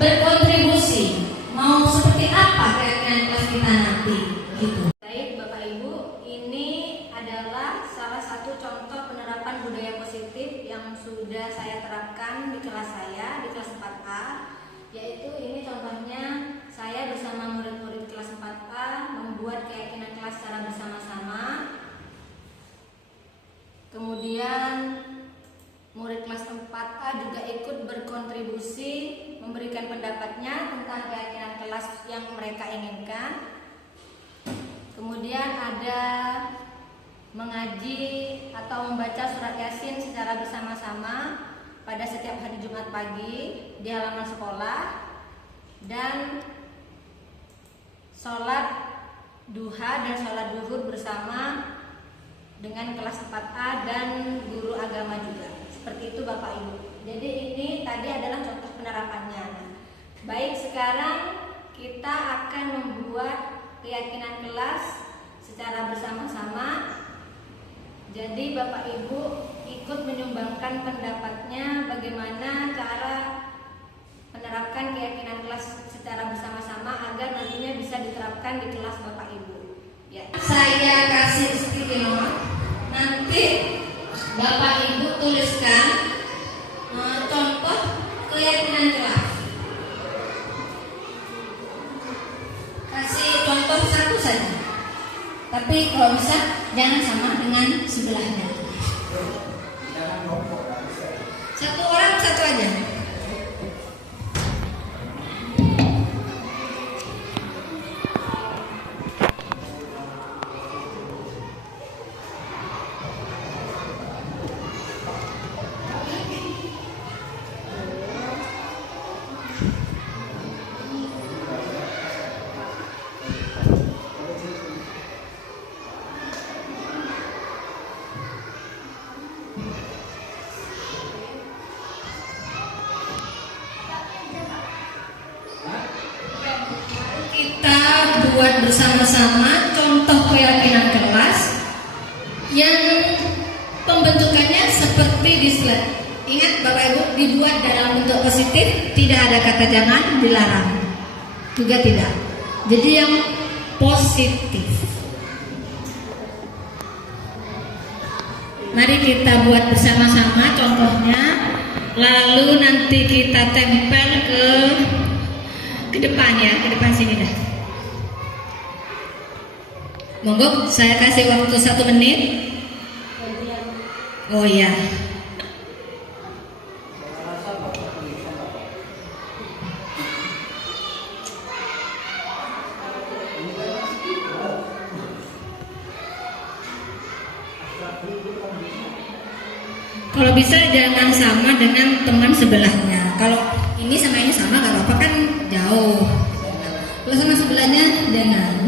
berkontribusi. Mau seperti apa keyakinan kelas kita nanti, gitu. Baik Bapak Ibu, ini adalah salah satu contoh penerapan budaya positif yang sudah saya terapkan di kelas saya, di kelas 4A, yaitu ini contohnya saya bersama murid-murid kelas 4A membuat keyakinan kelas secara bersama-sama. Kemudian murid kelas 4A juga ikut berkontribusi memberikan pendapatnya tentang keyakinan kelas yang mereka inginkan. Kemudian ada mengaji atau membaca surat Yasin secara bersama-sama pada setiap hari Jumat pagi di halaman sekolah, dan sholat duha dan sholat duhur bersama dengan kelas 4A dan guru agama juga. Seperti itu Bapak Ibu. Jadi ini tadi adalah contoh penerapannya. Baik, sekarang kita akan membuat keyakinan kelas secara bersama-sama. Jadi Bapak Ibu ikut menyumbangkan pendapatnya bagaimana cara menerapkan keyakinan kelas secara bersama-sama agar nantinya bisa diterapkan di kelas Bapak Ibu. Ya. Saya kasih sticky note. Nanti Bapak Ibu tuliskan contoh keyakinan kelas. Kasih contoh satu saja. Tapi kalau bisa jangan sama dengan sebelahnya. Satu orang satu aja. Buat bersama-sama contoh keyakinan kelas yang pembentukannya seperti di slide. Ingat Bapak Ibu, dibuat dalam bentuk positif, tidak ada kata jangan, dilarang juga tidak. Jadi yang positif. Mari kita buat bersama-sama contohnya, lalu nanti kita tempel ke depan ya, ke depan sini dah. Monggo, saya kasih waktu 1 menit. Oh iya. Kalau bisa jangan sama dengan teman sebelahnya. Kalau ini sama ini sama gak apa-apa kan jauh. Kalau sama sebelahnya jangan.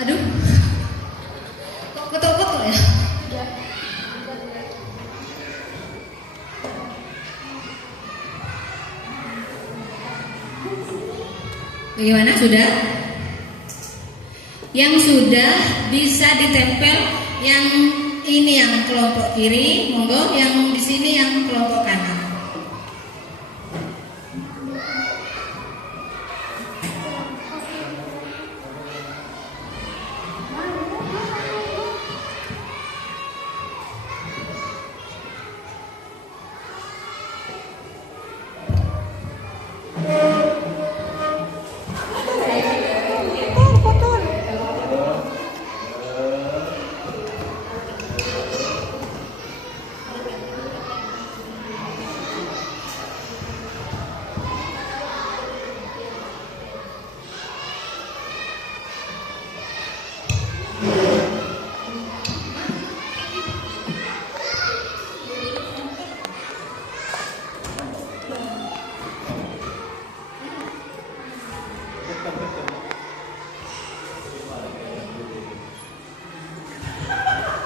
Aduh, kok kotor-kotor ya? Bagaimana, sudah? Yang sudah bisa ditempel, yang ini yang kelompok kiri, monggo, yang di sini yang kelompok kanan.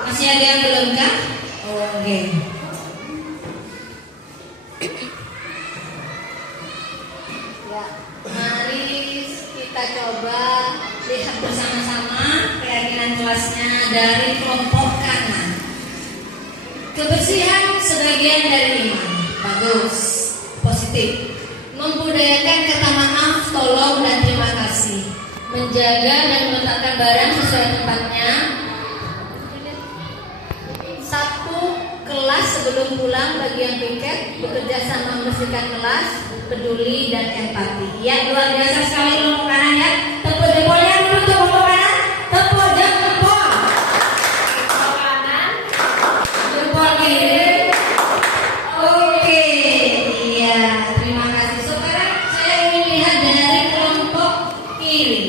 Masih ada yang belum kah? Oke. Ya, mari kita coba lihat bersama-sama keyakinan kelasnya dari kelompok kanan. Kebersihan sebagian dari iman. Bagus, positif. Membudayakan kata maaf, tolong, dan terima kasih. Menjaga dan meletakkan barang sesuai tempatnya. Satu kelas sebelum pulang bagi yang piket, bekerja sama membersihkan kelas, peduli dan empati. Ya, luar biasa sekali kelompok kanan ya. Tepuk jempolnya dulu untuk kelompok kanan. Tepuk jempol. Jempol kanan. Jempol kiri. Oke, iya, terima kasih. Sekarang saya ingin lihat dari kelompok kiri.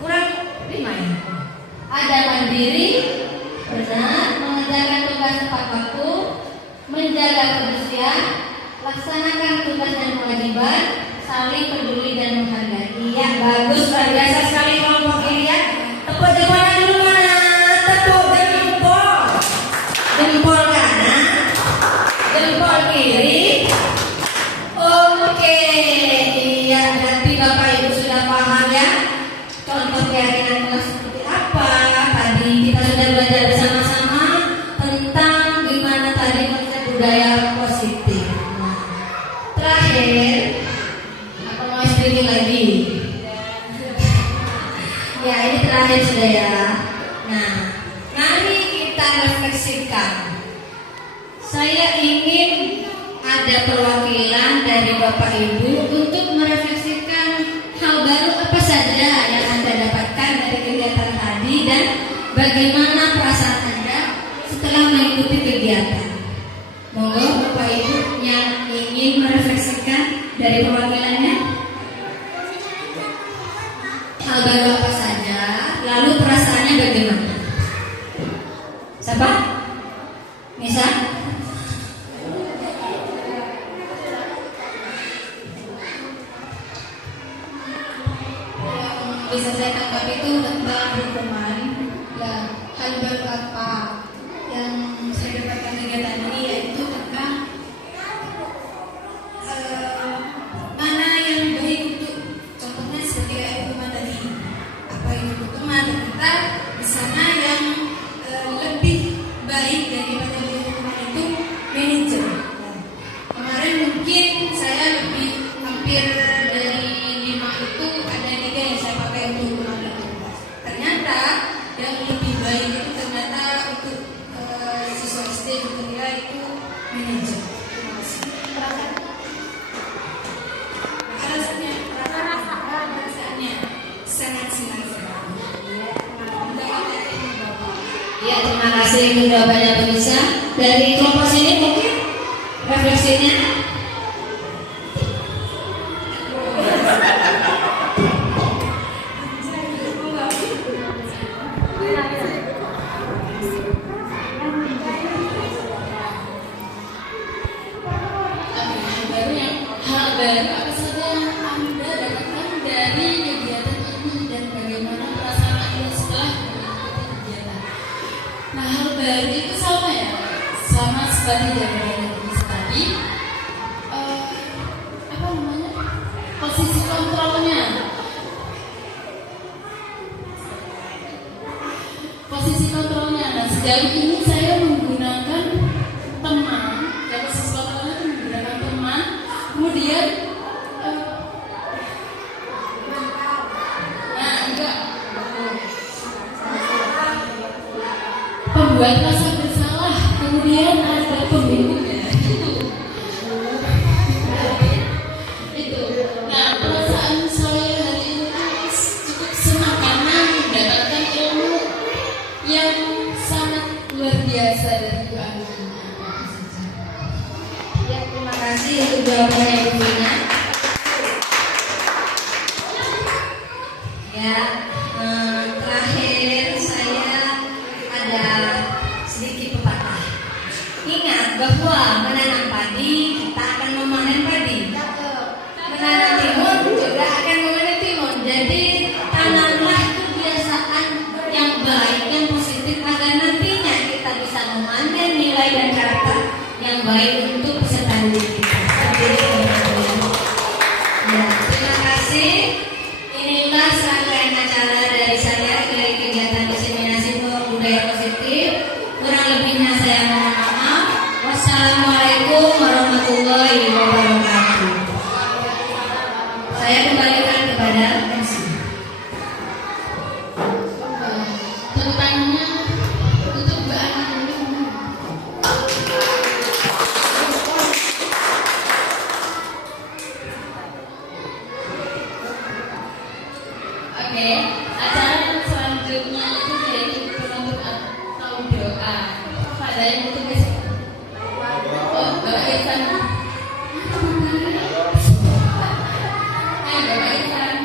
Kurang 5 ya. Ada mandiri, benar, mengerjakan tugas tepat waktu, menjaga kebersihan, laksanakan tugas dan kewajiban, saling peduli dan menghargai. Iya, bagus, luar biasa sekali kelompok ini ya. Tepuk jempolnya dulu mana? Tepuk jempol. Jempol kanan, jempol kiri. Oke, iya, berarti Bapak Ibu sudah paham ya contoh keyakinan kelas seperti apa. Tadi kita sudah belajar bersama-sama tentang gimana tadi konsep budaya positif. Nah, terakhir, apa mau speaking lagi? Ya, ini terakhir sudah ya. Nah, mari kita refleksikan. Saya ingin ada perwakilan dari Bapak Ibu untuk merefleksikan hal baru apa saja yang Anda dapatkan dari kegiatan tadi dan bagaimana perasaan Anda setelah mengikuti kegiatan. Monggo Bapak Ibu yang ingin merefleksikan dari perwakilannya. Hal baru apa saja, lalu perasaannya bagaimana? Siapa? Nisa? Bisa saya tangkap itu tentang hukuman. Ya, hal baru apa yang saya dapatkan kegiatan ini yaitu tentang mana yang baik untuk, contohnya seperti kayak hukuman tadi. Apa itu hukuman? Ternyata di sana yang lebih baik daripada hukuman itu manajer. Ya. Kemarin mungkin saya lebih hampir dari 5 itu ada 3 yang saya pakai untuk hukuman tugas. Ternyata yang lebih baik itu ternyata untuk siswa SD juga itu manajer. Terima kasih. Perasaannya sangat senang sekali. Ya, terima kasih untuk jawabannya Bu Nisa. Dari kelompok sini mungkin refleksinya. Hal baru apa saja yang Anda dapatkan dari kegiatan ini dan bagaimana perasaan Anda setelah mengikuti kegiatan. Nah, hal baru itu sama ya, sama seperti jawaban tadi. Apa namanya? Posisi kontrolnya. Posisi kontrolnya. Nah, sejauh ini saya menggunakan teman. Kalau posisi kontrolnya itu menggunakan teman. Kemudian pembuat rasa bersalah, kemudian ada pembimbingnya. Itu. Nah, perasaan saya hari ini cukup senang karena mendapatkan ilmu yang sangat luar biasa dari Bu Anu. Ya, terima kasih untuk jawabannya Bu Vina. Ya, terakhir saya ada sedikit pepatah. Ingat bahwa menanam padi kita akan memanen padi. Menanam timun juga akan memanen timun. Jadi tanamlah kebiasaan yang baik, yang positif agar nantinya kita bisa memanen nilai dan karakter yang baik untuk peserta didik kita. Ya, terima kasih. Assalamualaikum warahmatullahi wabarakatuh. Saya kembalikan kepada MC. Tepuk tangannya untuk Mbak Ana dulu. Oke, acara selanjutnya itu yaitu penutup atau doa. Pada yang itu bisa. Oh, Bapak Irfan. Bapak Irfan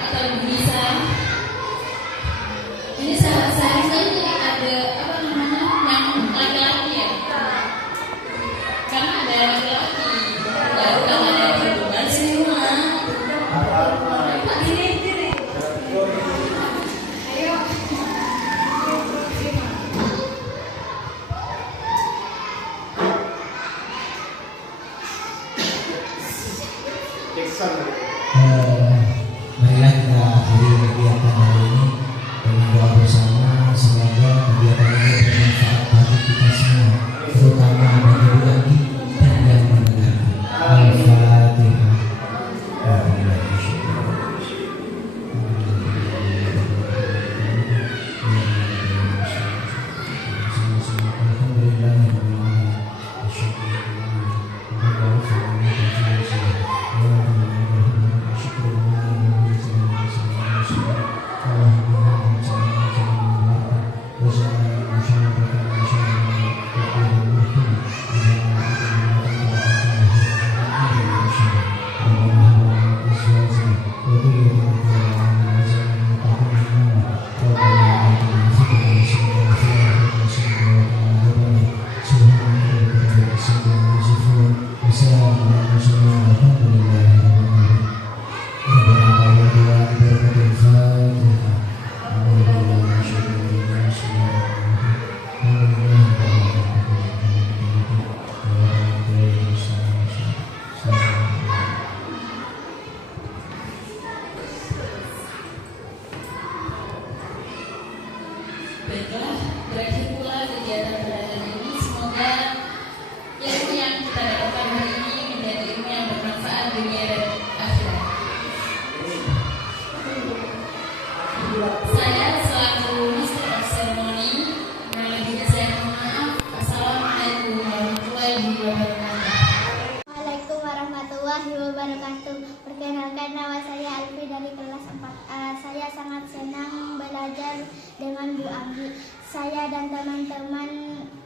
atau bisa. Ini sahabat saya ini ada apa namanya yang laki-laki ya? Karena ada laki-laki. Baru kan ada hubungan semua. Marilah kita akhiri kegiatan hari ini dengan doa bersama. Semoga kegiatan ini bermanfaat bagi kita semua, terutama bagi Bu Anggi dan yang mendengarkan. Al-Fatihah. Baiklah, berakhir pula kegiatan pada hari ini. Semoga ilmu yang kita dapatkan hari ini menjadi ilmu yang bermanfaat dunia dan akhirat. Saya selaku Master of Ceremony, yang lebihnya saya mohon maaf. Assalamualaikum warahmatullahi wabarakatuh. Waalaikumsalam warahmatullahi wabarakatuh. Perkenalkan, nama saya Alfi dari kelas 4A. Saya sangat senang belajar dengan Bu Anggi. Saya dan teman-teman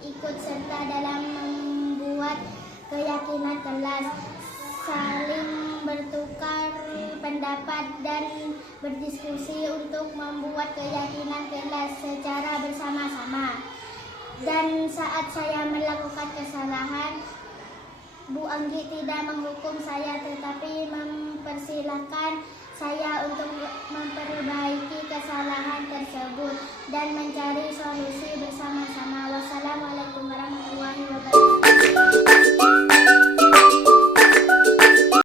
ikut serta dalam membuat keyakinan kelas, saling bertukar pendapat dan berdiskusi untuk membuat keyakinan kelas secara bersama-sama. Dan saat saya melakukan kesalahan, Bu Anggi tidak menghukum saya, tetapi mempersilahkan saya untuk memperbaiki kesalahan tersebut dan mencari solusi bersama-sama. Wassalamualaikum warahmatullahi wabarakatuh.